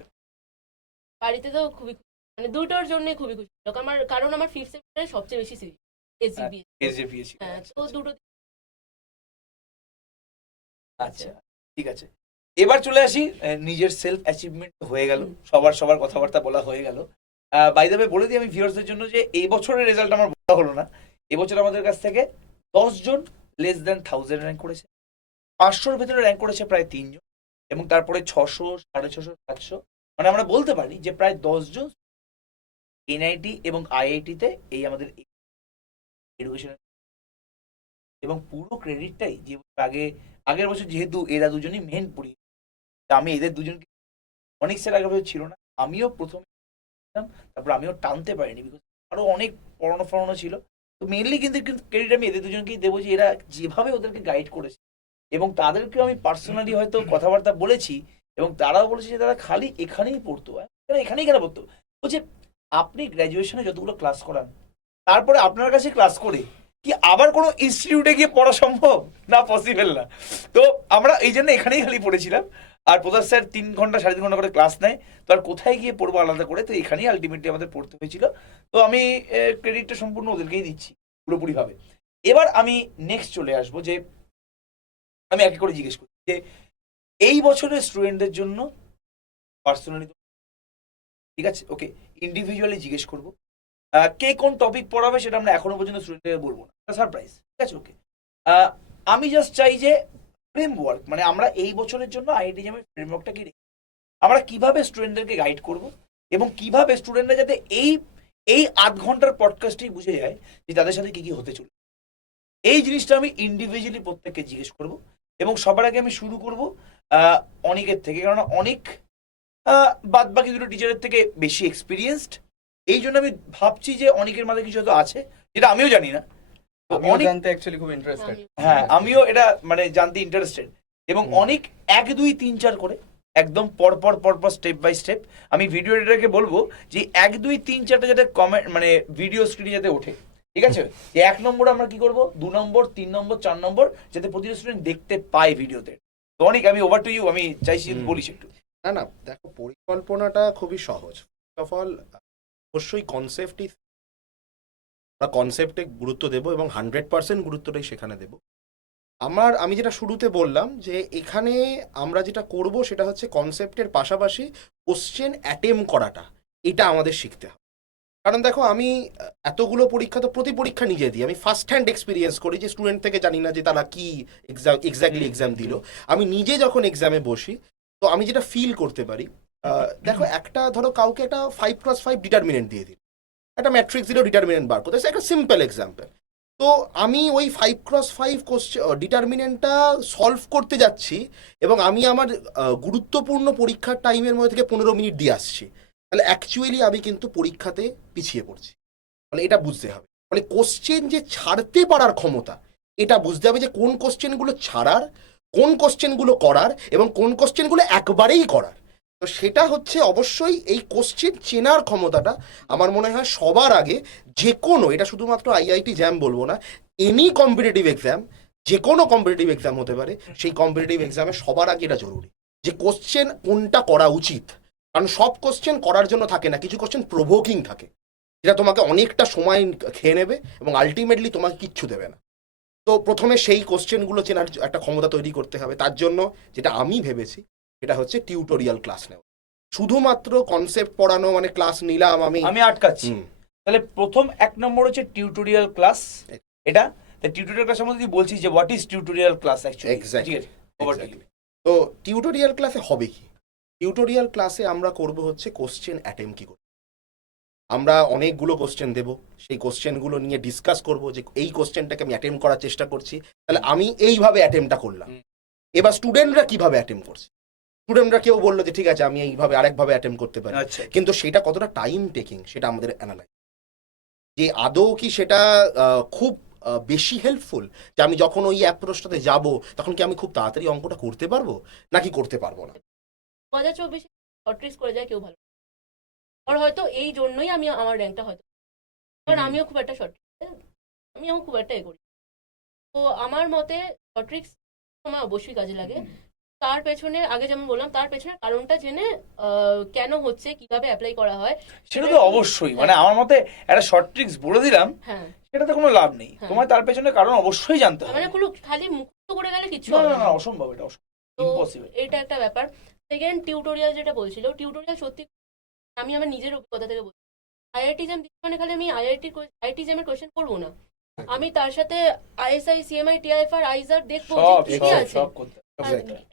বাড়িতে তো খুবই খুশি, মানে দুটোর জন্যই খুবই খুশি ছিল। কারণ আমার ফিফথ সেমিস্টারে সবচেয়ে বেশি সিরিজ এসজিবি। এসজেপি ছিল। হ্যাঁ, তো দুটো আচ্ছা ঠিক আছে, এবার চলে আসি নিজের সেলফ অ্যাচিভমেন্ট হয়ে গেল, সবার সবার কথাবার্তা বলা হয়ে গেল। বাই দ্য ওয়ে বলে দিই আমি ভিউয়ার্সদের জন্য যে এই বছরের রেজাল্ট আমার বলা হলো না। এবছর আমাদের কাছ থেকে 10 জন লেস দ্যান 1000 র্যাঙ্ক করেছে, 500-র ভেতরে র্যাঙ্ক করেছে প্রায় 3 জন, এবং তারপরে 600 650 700, মানে আমরা বলতে পারি যে প্রায় 10 জন এনআইটি এবং আইআইটিতে এই আমাদের এডুকেশন, এবং পুরো ক্রেডিটটাই যে আগের বছর যেহেতু এরা দুজনই মেন পড়ি, তা আমি এদের দুজনকে, অনেক স্যার আগের বছর ছিল না, আমিও প্রথমে ছিলাম, তারপর আমিও টানতে পারিনি বিকজ আরো অনেক পড়ানো ফড়ানো ছিল। তো মেনলি কিন্তু ক্রেডিট আমি এদের দুজনকেই দেবো যে এরা যেভাবে ওদেরকে গাইড করেছে, এবং তাদেরকে আমি পার্সোনালি হয়তো কথাবার্তা বলেছি, এবং তারাও বলেছে যে তারা খালি এখানেই পড়তো, তারা এখানেই কেন পড়তো, বলছে আপনি গ্র্যাজুয়েশনে যতগুলো ক্লাস করান তারপরে আপনার কাছে ক্লাস করে কি আবার কোনো ইনস্টিটিউটে গিয়ে পড়া সম্ভব না, পসিবল না। তো আমরা এই জন্য এখানেই খালি পড়েছিলাম। আর প্রধান স্যার 3 ঘন্টা 3.5 ঘন্টা করে ক্লাস নেয়, তো আর কোথায় গিয়ে পড়বো আলাদা করে, তো এখানেই আলটিমেটলি আমাদের পড়তে হয়েছিল। তো আমি ক্রেডিটটা সম্পূর্ণ ওদেরকেই দিচ্ছি পুরোপুরিভাবে। এবার আমি নেক্সট চলে আসবো যে আমি এক এক করে জিজ্ঞেস করি যে এই বছরের স্টুডেন্টদের জন্য পার্সোনালি, ঠিক আছে, ওকে, ইন্ডিভিজুয়ালি জিজ্ঞেস করবো কে কোন টপিক পড়াবে, সেটা আমরা এখনো পর্যন্ত স্টুডেন্টদের বলবো না, সারপ্রাইজ, ঠিক আছে, ওকে। আমি জাস্ট চাই যে ফ্রেমওয়ার্ক, মানে আমরা এই বছরের জন্য আইআইটি জ্যামের ফ্রেমওয়ার্কটা কি রেখে আমরা কিভাবে স্টুডেন্টদেরকে গাইড করব, এবং কিভাবে স্টুডেন্টরা যাতে এই এই আধ ঘন্টার পডকাস্টেই বুঝে যায় যে তাদের সাথে কি কি হতে চলে, এই জিনিসটা আমি ইন্ডিভিজুয়ালি প্রত্যেককে জিজ্ঞেস করব। এবং সবার আগে আমি শুরু করব অনিকের থেকে, কারণ অনেক বাদ বাকি দুটো টিচারের থেকে বেশি এক্সপিরিয়েন্সড। এই জন্য আমি ভাবছি যে অনেকের মাঝে কিছু হয়তো আছে যেটা আমিও জানি না। তো আমিও অনেক, জানতে অ্যাকচুয়ালি খুব ইন্টারেস্টেড। হ্যাঁ আমিও এটা মানে জানতে ইন্টারেস্টেড। এবং অনেক 1 2 3 4 করে একদম পরপর পরপর স্টেপ বাই স্টেপ আমি ভিডিও এডিটরকে বলবো যে 1 2 3 4টা যাতে কমেন্ট মানে ভিডিও স্ক্রিনে যাতে ওঠে, ঠিক আছে। যে 1 নম্বর আমরা কি করব, 2 নম্বর 3 নম্বর 4 নম্বর যাতে প্রতিটা স্টুডেন্ট দেখতে পায় ভিডিওতে। তো অনেক আমি ওভার টু ইউ, আমি চাইছি বলিস একটু। না না, দেখো পরিকল্পনাটা খুবই সহজ। ফার্স্ট অফ অল অবশ্যই কনসেপ্টই, আমরা কনসেপ্টে গুরুত্ব দেবো এবং 100% গুরুত্বটাই সেখানে দেবো। আমি যেটা শুরুতে বললাম যে এখানে আমরা যেটা করব সেটা হচ্ছে কনসেপ্টের পাশাপাশি কোশ্চেন অ্যাটেম্প করাটা, এটা আমাদের শিখতে হবে। কারণ দেখো আমি এতগুলো পরীক্ষা তো প্রতি পরীক্ষা নিজে দিই, আমি ফার্স্ট হ্যান্ড এক্সপিরিয়েন্স করি, যে স্টুডেন্ট থেকে জানি না যে তারা কি এক্স্যাক্টলি এক্সাম দিল। আমি নিজে যখন এক্সামে বসি তো আমি যেটা ফিল করতে পারি, দেখো একটা ধরো কাউকে একটা 5x5 ডিটারমিনেন্ট দিয়ে দিল, একটা ম্যাট্রিক্স দিল ডিটারমিনেন্ট বার করতে, একটা সিম্পল এক্সাম্পল। তো আমি ওই 5x5 ডিটারমিনেন্টটা সলভ করতে যাচ্ছি এবং আমি আমার গুরুত্বপূর্ণ পরীক্ষার টাইমের মধ্যে থেকে 15 মিনিট দিয়ে আসছি, তাহলে অ্যাকচুয়ালি আমি কিন্তু পরীক্ষাতে পিছিয়ে পড়ছি। মানে এটা বুঝতে হবে, মানে কোশ্চেন যে ছাড়তে পারার ক্ষমতা, এটা বুঝতে হবে যে কোন কোশ্চেনগুলো ছাড়ার, কোন কোশ্চেনগুলো করার এবং কোন কোশ্চেনগুলো একবারেই করার। তো সেটা হচ্ছে অবশ্যই এই কোশ্চেন চেনার ক্ষমতাটা আমার মনে হয় সবার আগে, যে কোনো, এটা শুধুমাত্র আইআইটি জ্যাম বলবো না, এনি কম্পিটিটিভ এক্সাম, যে কোনো কম্পিটিটিভ এক্সাম হতে পারে, সেই কম্পিটিটিভ এক্সামে সবার আগে এটা জরুরি যে কোশ্চেন কোনটা করা উচিত। কারণ সব কোশ্চেন করার জন্য থাকে না, কিছু কোশ্চেন প্রভোকিং থাকে যেটা তোমাকে অনেকটা সময় খেয়ে নেবে এবং আলটিমেটলি তোমাকে কিচ্ছু দেবে না। তো প্রথমে সেই কোশ্চেনগুলো চেনার একটা ক্ষমতা তৈরি করতে হবে। তার জন্য যেটা আমি ভেবেছি সেটা হচ্ছে টিউটোরিয়াল ক্লাস নেওয়া। শুধুমাত্র কনসেপ্ট পড়ানো মানে ক্লাস নিলাম আমি আটকাচ্ছি। তাহলে প্রথম 1 নম্বর হচ্ছে টিউটোরিয়াল ক্লাস। এটা টিউটোরিয়াল ক্লাস সম্বন্ধে বলছি যে what is tutorial class actually. Exactly. তো টিউটোরিয়াল ক্লাসে হবে কি, টিউটোরিয়াল ক্লাসে আমরা করব হচ্ছে কোশ্চেন অ্যাটেম্প কি করে। আমরা অনেকগুলো কোশ্চেন দেব, সেই কোশ্চেনগুলো নিয়ে ডিসকাস করব যে এই কোশ্চেনটাকে আমি অ্যাটেম্প করার চেষ্টা করছি, তাহলে আমি এইভাবে অ্যাটেম্পটা করলাম। এবার স্টুডেন্টরা কিভাবে অ্যাটেম্প করছে, স্টুডেন্টরা কেউ বললো যে ঠিক আছে আমি এইভাবে আরেকভাবে অ্যাটেম্প করতে পারি, কিন্তু সেটা কতটা টাইম টেকিং সেটা আমাদের অ্যানালাইজ, যে আদৌ কি সেটা খুব বেশি হেল্পফুল, যে আমি যখন ওই অ্যাপ্রোচটাতে যাব তখন কি আমি খুব তাড়াতাড়ি অঙ্কটা করতে পারবো নাকি করতে পারবো না। 2024 শর্টলিস্ট করে যায় কেউ ভালো, আর হয়তো এই জন্যই আমি আমার র্যাঙ্কটা হয়তো, কারণ আমিও খুব একটা আমিও খুব একটা করি। তো আমার মতে শর্টট্রিক্স সময় অবশ্যই কাজে লাগে। তার পেছনে আগে যেমন বললাম, তার পেছনে কারণটা জেনে কেন হচ্ছে, কিভাবে অ্যাপ্লাই করা হয় সেটা তো অবশ্যই, মানে আমার মতে একটা শর্ট ট্রিক্স বলে দিলাম, হ্যাঁ সেটাতে কোনো লাভ নেই, তোমার তার পেছনে কারণ অবশ্যই জানতে হবে। মানে খালি মুক্ত করে গেলে কিছু না হবে না না, না, অসম্ভব, এটা ইম্পসিবল। এটা একটা ব্যাপার। সেকেন্ড, টিউটোরিয়াল যেটা বলছিল, টিউটোরিয়াল সত্যি আমি আমার নিজের অভিজ্ঞতা থেকে বলছি, আইআইটি জ্যাম মানে খালি আমি আইআইটি জ্যামের কোশ্চেন করবো না, আমি তার সাথে আইএসআই, সিএমআই, টিআইএফআর, আইজার দেখবো যে কি আছে,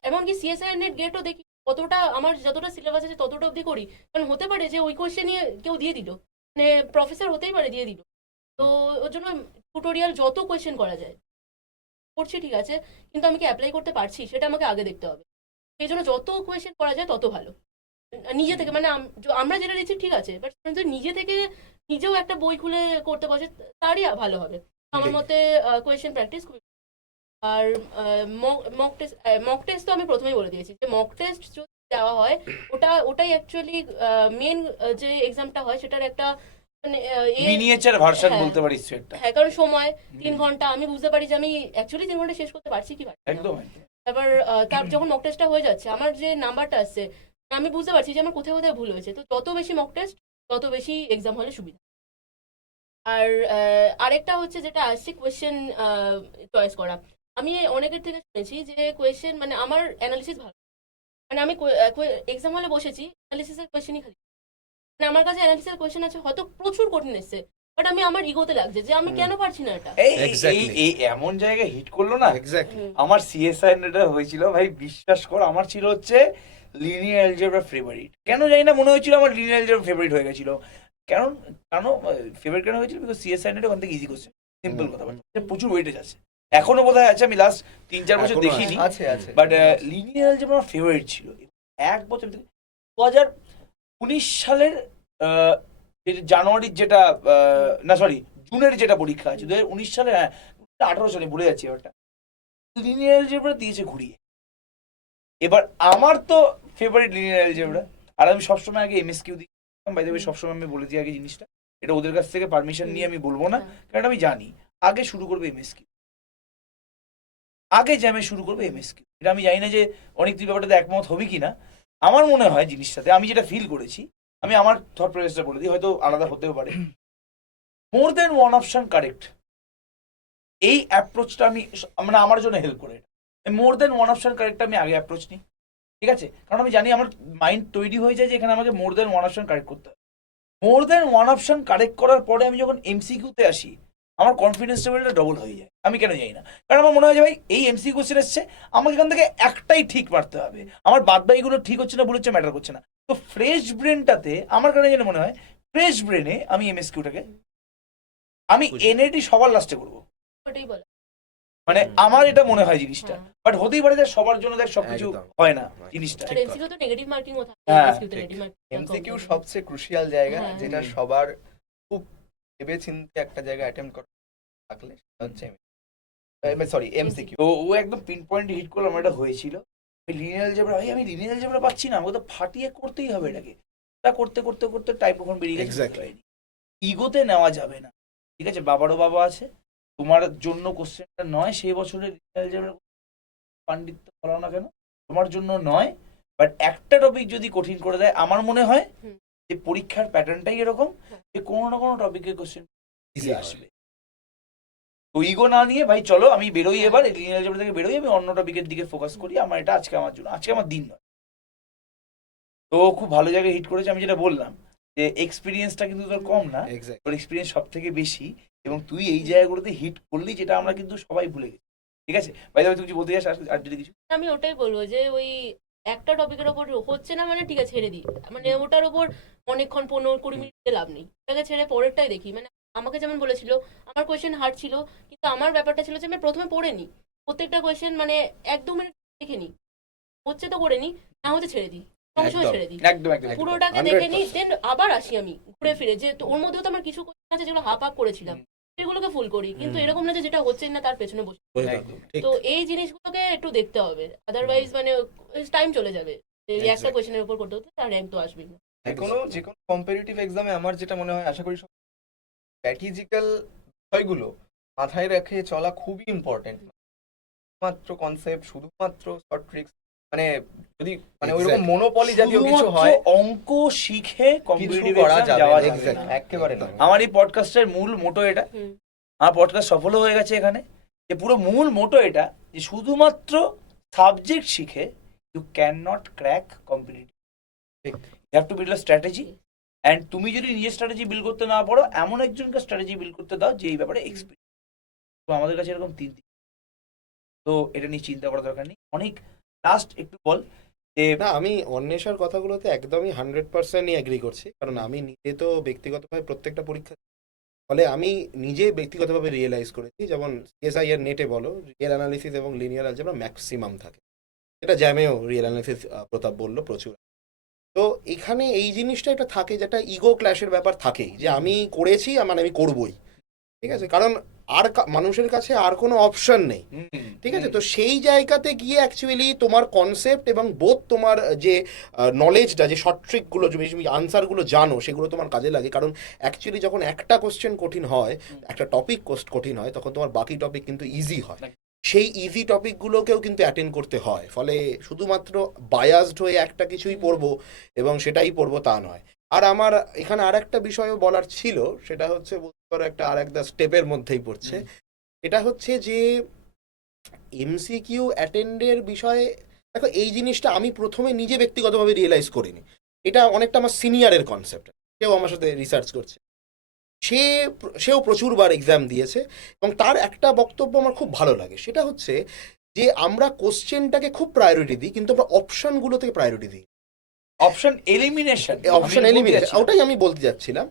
এমনকি সিএসআই নেট গেটও দেখি কতটা, আমার যতটা সিলেবাস আছে ততটা অবধি করি। কারণ হতে পারে যে ওই কোশ্চেন কেউ দিয়ে দিল, মানে প্রফেসর হতেই পারে দিয়ে দিল, তো ওর জন্য টিউটোরিয়াল যত কোয়েশ্চেন করা যায় করছি, ঠিক আছে, কিন্তু আমি কি অ্যাপ্লাই করতে পারছি সেটা আমাকে আগে দেখতে হবে। সেই জন্য যত কোয়েশ্চেন করা যায় তত ভালো, নিজে থেকে, মানে আমরা যেটা দিচ্ছি ঠিক আছে, বাট নিজে থেকে নিজেও একটা বই খুলে করতে বসে তারই ভালো হবে আমার মতে। কোয়েশ্চেন প্র্যাকটিস খুবই। আর মক টেস্ট তো আমি প্রথমেই বলে দিয়েছি যে মক টেস্ট যদি দেওয়া হয় ওটাই অ্যাকচুয়ালি মেন যে এক্সামটা হয় সেটার একটা মানে মিনিয়েচার ভার্সন হ্যাঁ। বলতে পারিস তুই একটা। হ্যাঁ, কারণ সময় 3 ঘন্টা, আমি বুঝতে পারি যে আমি অ্যাকচুয়ালি 3 ঘন্টা শেষ করতে পারছি কি পারছি না। একদম একদম। তারপর তার যখন মক টেস্টটা হয়ে যাচ্ছে, আমার যে নাম্বারটা আসছে, আমি বুঝতে পারছি যে আমার কোথায় কোথায় ভুল হয়েছে। তো যত বেশি মক টেস্ট তত বেশি এক্সাম হলে সুবিধা। আর আরেকটা হচ্ছে যেটা আসছে কোয়েশ্চেন চয়েস করা। আমি অনেকের থেকে শুনেছি যে কোয়েশ্চেন মানে আমার অ্যানালিসিস ভালো, মানে আমি এক্সাম হলে বসেছি, অ্যানালিসিসের কোয়েশ্চেনই খালি, মানে আমার কাছে অ্যানালিসিসের কোয়েশ্চেন আছে হয়তো প্রচুর কঠিন এসছে, বাট আমি আমার ইগোতে লাগছে যে আমি কেন পারছি না এটা। এই Exactly. এই এমন জায়গায় হিট করলো না। এক্স্যাক্টলি। আমার সিএসআই এটা হয়েছিল ভাই, বিশ্বাস কর, আমার ছিল হচ্ছে লিনিয়ার অ্যালজেব্রা ফেভারিট। কেন জানি না মনে হয়েছিল আমার লিনিয়ার অ্যালজেব্রা ফেভারিট হয়ে গেছিল। কারণ কেন ফেভারিট কেন হয়েছিল? বিকজ সিএসআই ওখান থেকে ইজি কোশ্চেন, সিম্পল কথা বলতে, প্রচুর ওয়েটেজ আছে, এখনো বোধহয় আছে, আমি লাস্ট 3-4 বছর এখনো দেখিনি, আছে আছে বাট লিনিয়ার অ্যালজেব্রা আমার ফেভারিট ছিল এক বছর থেকে। 2019 সালের জানুয়ারির যেটা না সরি জুনের যেটা পরীক্ষা আছে, 2019 সালে, হ্যাঁ 18 সালে ভুলে যাচ্ছি এবারটা, লিনিয়ার অ্যালজেব্রা দিয়েছে ঘুরিয়ে। এবার আমার তো ফেভারিট লিনিয়ার অ্যালজেব্রা, আর আমি সবসময় আগে এমএসকিউ দিই। বাই দ্য ওয়ে সবসময় আমি বলে দিই আগে জিনিসটা, এটা ওদের কাছ থেকে পারমিশন নিয়ে আমি বলবো না, কারণ আমি জানি আগে শুরু করবে এমএসকিউ, আগে জ্যামে শুরু করবে এমএসকিউ। এটা আমি জানি না যে অনেক তুই ব্যাপারটাতে একমত হবি কিনা। আমার মনে হয় জিনিসটাতে আমি যেটা ফিল করেছি, আমি আমার থট প্রসেসটা বলে দিই, হয়তো আলাদা হতেও পারে। মোর দেন ওয়ান অপশন কারেক্ট, এই অ্যাপ্রোচটা আমি মানে আমার জন্য হেল্প করে। মোর দেন ওয়ান অপশন কারেক্ট আমি আগে অ্যাপ্রোচ নিই, ঠিক আছে? কারণ আমি জানি আমার মাইন্ড তৈরি হয়ে যায় যে এখানে আমাকে মোর দেন ওয়ান অপশন কারেক্ট করতে হবে। মোর দেন ওয়ান অপশন কারেক্ট করার পরে আমি যখন এমসিকিউতে আসি, আমার কনফিডেন্স লেভেলটা ডবল হয়ে যায়। আমি কেন জানি না, কারণ আমার মনে হয় যে ভাই এই এমসি কোশ্চেন এসছে, আমাকে এখান থেকে একটাই ঠিক মারতে হবে, আমার বাদ বাকিগুলো ঠিক হচ্ছে না ভুল হচ্ছে ম্যাটার করছে না। তো ফ্রেশ ব্রেনটাতে আমার কেন যেন মনে হয়, ফ্রেশ ব্রেনে আমি এমএসকিউটাকে আমি এনএডি সবার লাস্টে করবো, ওটাই বলে। মানে আমার এটা মনে হয় জিনিসটা। হ্যাঁ। বাট হতেই পারে যে সবার জন্য দেখ সবকিছু একদম। হয় না একদম। জিনিসটা। আর এমসিকিউ তো নেগেটিভ মার্কিংও থাকে, হ্যাঁ, MCQ তে ঠিক। নেগেটিভ মার্কিং এমসিকিউ সবচেয়ে ক্রুশিয়াল জায়গা, হ্যাঁ। যেটা সবার খুব ভেবে চিন্তে একটা জায়গা অ্যাটেম্প করা থাকলে সেটা হচ্ছে সরি এমসিকিউ। তো ও একদম পিন পয়েন্ট হিট করলো, আমার এটা হয়েছিল লিনিয়ার অ্যালজেব্রা। ভাই আমি লিনিয়ার অ্যালজেব্রা পাচ্ছি না, আমাকে তো ফাটিয়ে করতেই হবে এটাকে। এটা করতে করতে করতে টাইপ ওখান বেরিয়ে গেছে। Exactly. ইগোতে নেওয়া যাবে না, ঠিক আছে? বাবারও বাবা আছে, তোমার জন্য কোশ্চেনটা নয় সেই বছরের লিনিয়ার অ্যালজেব্রা পাণ্ডিত্য ফলাও না কেন, তোমার জন্য নয়। বাট একটা টপিক যদি কঠিন করে দেয়, আমার মনে হয় হুম। যে পরীক্ষার প্যাটার্নটাই এরকম হ্যাঁ। যে কোনো না কোনো টপিকের কোশ্চেন Easy আসবে। তো ইগো না নিয়ে ভাই চলো আমি বেরোই, এবার লিনিয়ার অ্যালজেব্রা থেকে বেরোই, আমি অন্য টপিকের দিকে ফোকাস করি, আমার এটা আজকে আমার জন্য, আজকে আমার দিন নয়। তো খুব ভালো জায়গায় হিট করেছে। আমি যেটা বললাম যে এক্সপিরিয়েন্সটা কিন্তু তোর কম না, এক্স্যাক্টলি। তোর এক্সপিরিয়েন্স সব থেকে বেশি, এবং তুই এই জায়গাগুলোতে হিট করলি যেটা আমরা কিন্তু সবাই ভুলে গেছি, ঠিক আছে? ভাই তুমি কিছু বলতে চাস আর যদি কিছু? আমি ওটাই বলবো যে ওই একটা টপিকের ওপর হচ্ছে না মানে ঠিক আছে ছেড়ে দিই, মানে ওটার ওপর অনেকক্ষণ 15-20 মিনিট দিয়ে লাভ নেই, ওটাকে ছেড়ে পরেরটাই দেখি। মানে আমাকে যেমন বলেছিল আমার কোয়েশ্চেন হার্ড ছিল, কিন্তু আমার ব্যাপারটা ছিল যে আমি প্রথমে পড়ে নিই প্রত্যেকটা কোয়েশ্চেন, মানে 1-2 মিনিট দেখে নিই, হচ্ছে তো করে নিই, না হচ্ছে ছেড়ে দিই, সঙ্গে সঙ্গে একদম। ছেড়ে দিই, একদম একদম। পুরোটাকে দেখে নিই, 100%। দেন আবার আসি আমি ঘুরে ফিরে, যে তো ওর মধ্যেও তো আমার কিছু কোয়েশ্চেন আছে যেগুলো হাফ করেছিলাম, সেগুলোকে ফুল করি, কিন্তু এরকম না যে যেটা হচ্ছে না তার পেছনে বসে। একদম। ঠিক। তো এই জিনিসগুলোকে একটু দেখতে হবে, আদারওয়াইজ মানে টাইম চলে যাবে। এই একটা Exactly. কোয়েশ্চেনের উপর করতে হতে তার র্যাঙ্ক তো আসবেই না। যে কোনো কম্পারেটিভ এক্সামে আমার যেটা মনে হয়, আশা করি স্ট্র্যাটেজিক্যাল বিষয়গুলো মাথায় রেখে চলা খুবই ইম্পর্টেন্ট। মাত্র কনসেপ্ট, শুধুমাত্র শর্ট ট্রিক্স, মানে যদি মানে ওইরকম Exactly. মনোপলি জাতীয় কিছু হয়, শুধুমাত্র অঙ্ক শিখে কিছু কম্পিটিটিভ করা এক্সাম যাবে যাওয়া না। যাবে না। Exactly. একেবারে না। আমার এই পডকাস্টের মূল মোটো এটা, হুম। আমার পডকাস্ট সফল হয়ে গেছে এখানে, যে পুরো মূল মোটো এটা যে শুধুমাত্র সাবজেক্ট শিখে you can not crack competitive, ঠিক। You have to build a strategy. And তুমি যদি নিজের স্ট্র্যাটেজি বিল্ড করতে না পারো, এমন একজনকে স্ট্র্যাটেজি বিল্ড করতে দাও যে এই ব্যাপারে এক্সপিরিয়েন্স। তো আমাদের কাছে এরকম 3 তো এটা নিয়ে চিন্তা করার দরকার নেই। অনেক লাস্ট একটু বল যে না, আমি অন্বেষার কথাগুলোতে একদমই 100%ই এগ্রি করছি, কারণ আমি নিজে তো ব্যক্তিগতভাবে প্রত্যেকটা পরীক্ষা, ফলে আমি নিজে ব্যক্তিগতভাবে রিয়েলাইজ করেছি, যেমন সিএসআই এর নেটে বলো রিয়েল অ্যানালিসিস এবং লিনিয়ার অ্যালজেব্রা ম্যাক্সিমাম থাকে, এটা জ্যামেও রিয়েল অ্যানালিসিস প্রতাপ বললো প্রচুর। তো এখানে এই জিনিসটা একটা থাকে, যেটা ইগো ক্ল্যাশের ব্যাপার থাকেই, যে আমি করেছি মানে আমি করবই, ঠিক আছে? কারণ আর মানুষের কাছে আর কোনো অপশন নেই, ঠিক আছে? তো সেই জায়গাতে গিয়ে অ্যাকচুয়ালি তোমার কনসেপ্ট এবং বোধ তোমার যে নলেজটা, যে শর্ট ট্রিকগুলো, যে আনসারগুলো জানো, সেগুলো তোমার কাজে লাগে। কারণ অ্যাকচুয়ালি যখন একটা কোশ্চেন কঠিন হয়, একটা টপিক কঠিন হয়, তখন তোমার বাকি টপিক কিন্তু ইজি হয়। সেই ইজি টপিকগুলোকেও কিন্তু অ্যাটেন্ড করতে হয়। ফলে শুধুমাত্র বায়াসড হয়ে একটা কিছুই পড়বো এবং সেটাই পড়বো তা নয়। আর আমার এখানে আর একটা বিষয়ও বলার ছিল, সেটা হচ্ছে বলতে পারো একটা আর একটা স্টেপের মধ্যেই পড়ছে। এটা হচ্ছে যে এমসিকিউ অ্যাটেন্ডের বিষয়ে, দেখো এই জিনিসটা আমি প্রথমে নিজে ব্যক্তিগতভাবে রিয়েলাইজ করিনি। এটা অনেকটা আমার সিনিয়রের কনসেপ্ট, কেউ আমার সাথে রিসার্চ করছে, সেও প্রচুরবার এক্সাম দিয়েছে এবং তার একটা বক্তব্য আমার খুব ভালো লাগে। সেটা হচ্ছে যে আমরা কোশ্চেনটাকে খুব প্রায়োরিটি দিই, কিন্তু আমরা অপশনগুলো থেকে প্রায়োরিটি দিই। অপশন এলিমিনেশন, অপশন এলিমিনেশন, ওটাই আমি বলতে যাচ্ছিলাম,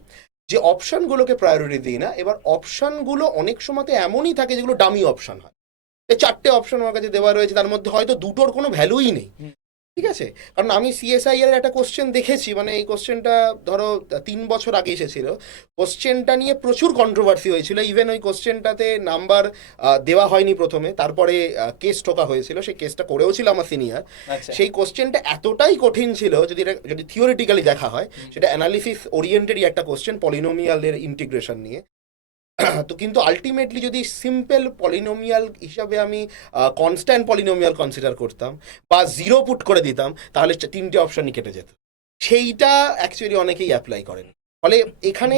যে অপশনগুলোকে প্রায়োরিটি দিই না। এবার অপশনগুলো অনেক সময়তে এমনই থাকে যেগুলো ডামি অপশন হয়। এই 4টে অপশন আমার কাছে দেওয়া রয়েছে, তার মধ্যে হয়তো দুটোর কোনো ভ্যালুই নেই, ঠিক আছে? কারণ আমি সিএসআইআর একটা কোশ্চেন দেখেছি, মানে এই কোশ্চেনটা ধরো 3 বছর আগে এসেছিল। কোশ্চেনটা নিয়ে প্রচুর কন্ট্রোভার্সি হয়েছিল। ইভেন ওই কোশ্চেনটাতে নাম্বার দেওয়া হয়নি প্রথমে, তারপরে কেস ঠোকা হয়েছিল। সেই কেসটা করেও ছিল আমার সিনিয়র। সেই কোশ্চেনটা এতটাই কঠিন ছিল, যদি থিওরিটিক্যালি দেখা হয়, সেটা অ্যানালিসিস ওরিয়েন্টেডই একটা কোশ্চেন, পলিনোমিয়ালের ইন্টিগ্রেশন নিয়ে। তো কিন্তু আলটিমেটলি যদি সিম্পল পলিনোমিয়াল হিসাবে আমি কনস্ট্যান্ট পলিনোমিয়াল কনসিডার করতাম বা জিরো পুট করে দিতাম, তাহলে 3টে অপশনই কেটে যেত। সেইটা অ্যাকচুয়ালি অনেকেই অ্যাপ্লাই করেন। ফলে এখানে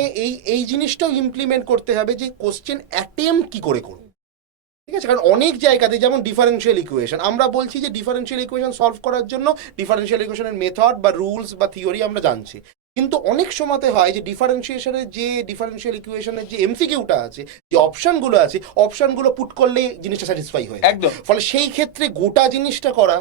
এই জিনিসটাও ইমপ্লিমেন্ট করতে হবে যে কোশ্চেন অ্যাটেম্প কি করে করব, ঠিক আছে? কারণ অনেক জায়গাতে, যেমন ডিফারেন্সিয়াল ইকুয়েশন, আমরা বলছি যে ডিফারেন্সিয়াল ইকুয়েশন সলভ করার জন্য ডিফারেন্সিয়াল ইকুয়েশনের মেথড বা রুলস বা থিওরি আমরা জানছি, কিন্তু অনেক সময়তে হয় যে ডিফারেন্সিয়াল ইকুয়েশনের যে এমসিকিউটা আছে, যে অপশনগুলো আছে, অপশনগুলো পুট করলেই জিনিসটা স্যাটিসফাই হয়ে যায়। একদম। ফলে সেই ক্ষেত্রে গোটা জিনিসটা করা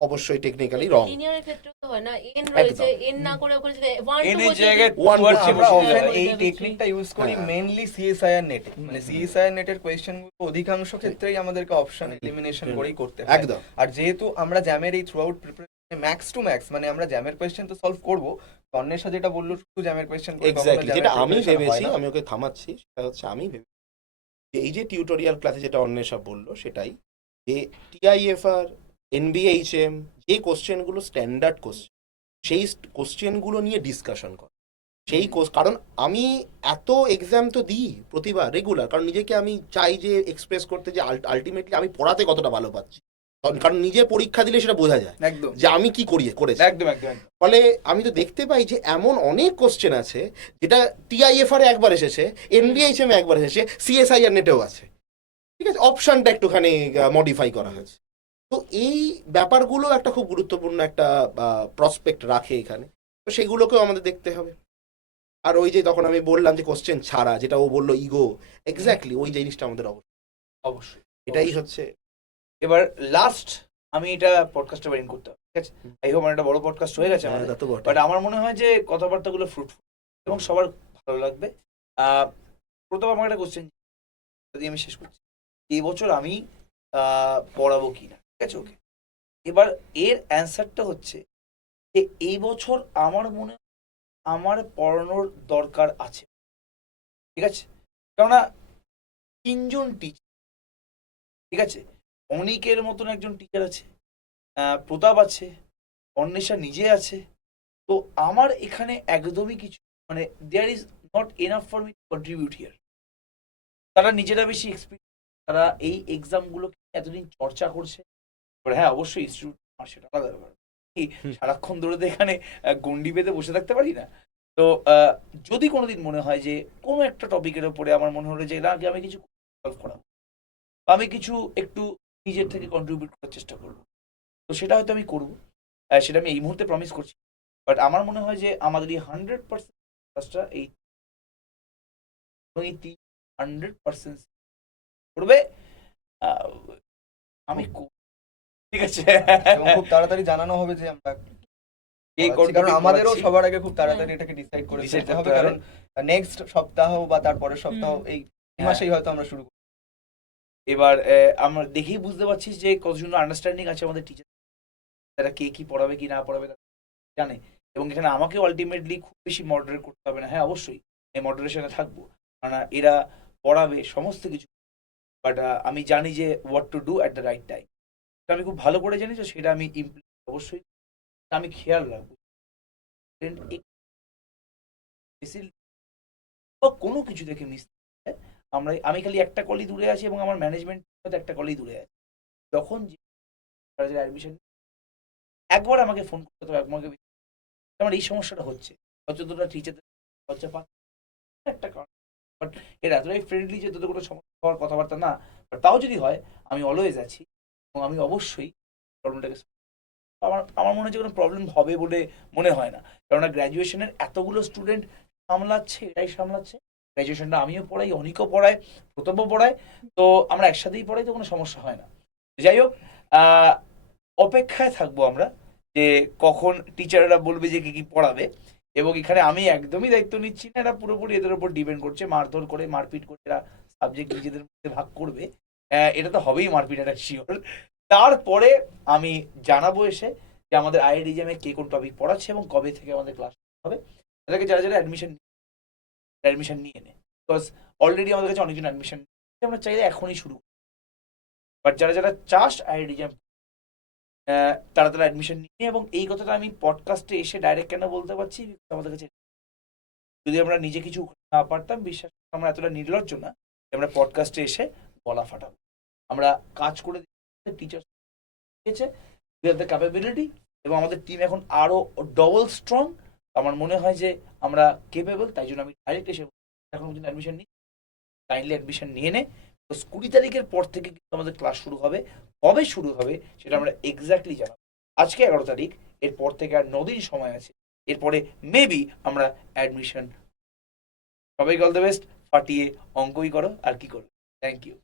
অবশ্যই টেকনিক্যালি রং। লিনিয়ারের ক্ষেত্রে তো হয় না, n রয়েছে, n না করে ওখানে যদি 1 N 2 এর জায়গায় one two বসিয়ে আমরা বসিয়ে often দেয়। এই টেকনিকটা ইউজ করি হ্যাঁ। মেইনলি সিএসআইআর নেটে। মানে সিএসআইআর নেটের কোয়েশ্চেনগুলো অধিকাংশ ক্ষেত্রেই আমাদেরকে অপশন এলিমিনেশন করেই করতে হয়। একদম। আর যেহেতু আমরা জ্যামের এই থ্রু আউট প্রিপারেশনে ম্যাক্স টু ম্যাক্স, মানে আমরা জ্যামের কোয়েশ্চেন তো সলভ করবো, অন্বেষা যেটা বললো শুধু জ্যামের কোয়েশ্চেন এক্স্যাক্টলি যেটা আমি ভেবেছি, আমি ওকে থামাচ্ছি, সেটা হচ্ছে আমি ভেবেছি যে এই যে টিউটোরিয়াল ক্লাসে যেটা অন্বেষা বললো, সেটাই যে টিআইএফআর, এনবিএইচএম, যে কোশ্চেনগুলো স্ট্যান্ডার্ড কোশ্চেন, সেই কোশ্চেনগুলো নিয়ে ডিসকাশন কর। কারণ আমি এত এক্সাম তো দিই প্রতিবার রেগুলার, কারণ নিজেকে আমি চাই যে এক্সপ্রেস করতে, যে আলটিমেটলি আমি পড়াতে কতটা ভালো পাচ্ছি। কারণ নিজে পরীক্ষা দিলে সেটা বোঝা যায় একদম যে আমি কি করেছি। একদম একদম। ফলে আমি তো দেখতে পাই যে এমন অনেক কোশ্চেন আছে যেটা টিআইএফআর একবার এসেছে, এনবিএইচএম একবার এসেছে, সিএসআইআর নেটেও আছে, ঠিক আছে? অপশনটা একটুখানি মডিফাই করা হয়েছে। তো এই ব্যাপারগুলো একটা খুব গুরুত্বপূর্ণ একটা প্রসপেক্ট রাখে এখানে। তো সেগুলোকেও আমাদের দেখতে হবে। আর ওই যে তখন আমি বললাম যে কোশ্চেন ছাড়া, যেটা ও বললো ইগো, এক্স্যাক্টলি ওই জিনিসটা আমাদের অবশ্যই এটাই হচ্ছে। এবার লাস্ট আমি এটা পডকাস্টে বাইন্ড করতে হবে, ঠিক আছে? এই হোক, একটা বড় পডকাস্ট হয়ে গেছে আমাদের, তা তো বটে। বাট আমার মনে হয় যে কথাবার্তাগুলো ফ্রুটফুল এবং সবার ভালো লাগবে। প্রথম আমার একটা কোশ্চেন যদি আমি শেষ করছি, এই বছর আমি পড়াবো কি না, ঠিক আছে? ওকে, এবার এর অ্যান্সারটা হচ্ছে যে এই বছর আমার মনে হয় আমার পড়ানোর দরকার আছে, ঠিক আছে? কেননা 3জন টিচার, ঠিক আছে? অনিকের মতন একজন টিচার আছে, প্রতাপ আছে, অন্বেষা নিজে আছে। তো আমার এখানে একদমই কিছু, মানে there is not enough for me to contribute here. তারা নিজেরা বেশি এক্সপিরিয়েন্স, তারা এই এক্সামগুলোকে এতদিন চর্চা করছে। হ্যাঁ, অবশ্যই ইনস্টিটিউট সেটা আলাদা ব্যাপার, সারাক্ষণ ধরে তো এখানে গন্ডি বেঁধে বসে থাকতে পারি না। তো যদি কোনোদিন মনে হয় যে কোনো একটা টপিকের ওপরে আমার মনে হলো যে না, আগে আমি কিছু সলভ করাবো, বা আমি কিছু একটু নিজের থেকে কন্ট্রিবিউট করার চেষ্টা করবো, তো সেটা হয়তো আমি করবো। সেটা আমি এই মুহূর্তে প্রমিস করছি। বাট আমার মনে হয় যে আমাদের এই 100% এই 100% করবে, আমি ঠিক আছে। এবং খুব তাড়াতাড়ি জানানো হবে যে আমরা এই পড়াচ্ছি। কারণ আমাদেরও পড়াচ্ছি। সবার আগে খুব তাড়াতাড়ি এটাকে ডিসাইড করে Decide ফেলতে হবে, করতে হবে। কারণ নেক্সট সপ্তাহ বা তারপরের সপ্তাহ এই মাসেই হয়তো আমরা শুরু করব। এবার আমরা দেখেই বুঝতে পারছি যে কতজন আন্ডারস্ট্যান্ডিং আছে আমাদের টিচার, তারা কে কি পড়াবে কি না পড়াবে তারা জানে। এবং এখানে আমাকেও আলটিমেটলি খুব বেশি মডারেট করতে হবে না। হ্যাঁ, অবশ্যই এই মডারেশনে থাকবো, কারণ এরা পড়াবে, সমস্ত কিছু বাট আমি জানি যে what to do at the right time. আমি খুব ভালো করে জানি, তো সেটা আমি অবশ্যই আমি খেয়াল রাখবো। কোনো কিছু থেকে মিস আমি খালি একটা কলই দূরে আছি এবং আমার ম্যানেজমেন্ট একটা কলই দূরে আছে। যখন অ্যাডমিশন একবার আমাকে ফোন করতে হবে, আমাকে আমার এই সমস্যাটা হচ্ছে, যতটা টিচারদের লজ্জা পাচ্ছে একটা কারণ, বাট এরা এতটাই ফ্রেন্ডলি যে তোদের কোনো সমস্যা হওয়ার কথাবার্তা না। বাট তাও যদি হয় আমি অলওয়েজ আছি এবং আমি অবশ্যই প্রবলেমটাকে আমার আমার মনে হচ্ছে কোনো প্রবলেম হবে বলে মনে হয় না, কেননা গ্র্যাজুয়েশনের এতগুলো স্টুডেন্ট সামলাচ্ছে, এটাই সামলাচ্ছে। গ্র্যাজুয়েশনটা আমিও পড়াই, অনিকও পড়ায়, প্রতাপও পড়ায়, তো আমরা একসাথেই পড়াই, তো কোনো সমস্যা হয় না। যাই হোক, অপেক্ষায় থাকবো আমরা যে কখন টিচাররা বলবে যে কি কি পড়াবে, এবং এখানে আমি একদমই দায়িত্ব নিচ্ছি না, এটা পুরোপুরি এদের উপর ডিপেন্ড করছে। মারধর করে, মারপিট করে এরা সাবজেক্ট নিজেদের মধ্যে ভাগ করবে, এটা তো হবেই মারপিট, এটা শিওর। তারপরে আমি জানাবো এসে যে আমাদের আইআইডিজিএমে কে কোন টপিক পড়াচ্ছে এবং কবে থেকে আমাদের ক্লাস হবে, তাদেরকে যারা যারা অ্যাডমিশন নিয়ে নে। বিকজ অলরেডি আমাদের কাছে অনেকজন অ্যাডমিশন, আমরা চাইলে এখনই শুরু, বাট যারা যারা চাস আইআইডিজিএম তারা তারা অ্যাডমিশন নিয়ে। এবং এই কথাটা আমি পডকাস্টে এসে ডাইরেক্ট কেন বলতে পারছি, আমাদের কাছে যদি আমরা নিজে কিছু না পারতাম, বিশ্বাস আমরা এতটা নির্লজ্জ না যে আমরা পডকাস্টে এসে গলা ফাটাবো। আমরা কাজ করে টিচার দিয়েছে, উই হ্যাভ দ্য ক্যাপাবিলিটি, এবং আমাদের টিম এখন আরো ডবল স্ট্রং। আমার মনে হয় যে আমরা কেপেবল, তাই জন্য আমি ডাইরেক্ট এসে এখন পর্যন্ত অ্যাডমিশন নিই, কাইন্ডলি অ্যাডমিশন নিয়ে নে। তো 20 তারিখের পর থেকে কিন্তু আমাদের ক্লাস শুরু হবে, কবে শুরু হবে সেটা আমরা এক্স্যাক্টলি জানাবো। আজকে 11 তারিখ, এরপর থেকে আর 9 দিন সময় আছে, এরপরে মেবি আমরা অ্যাডমিশন। সবাইকে অল দ্য বেস্ট, ফাটিয়ে অঙ্কই করো আর কি করো। Thank you.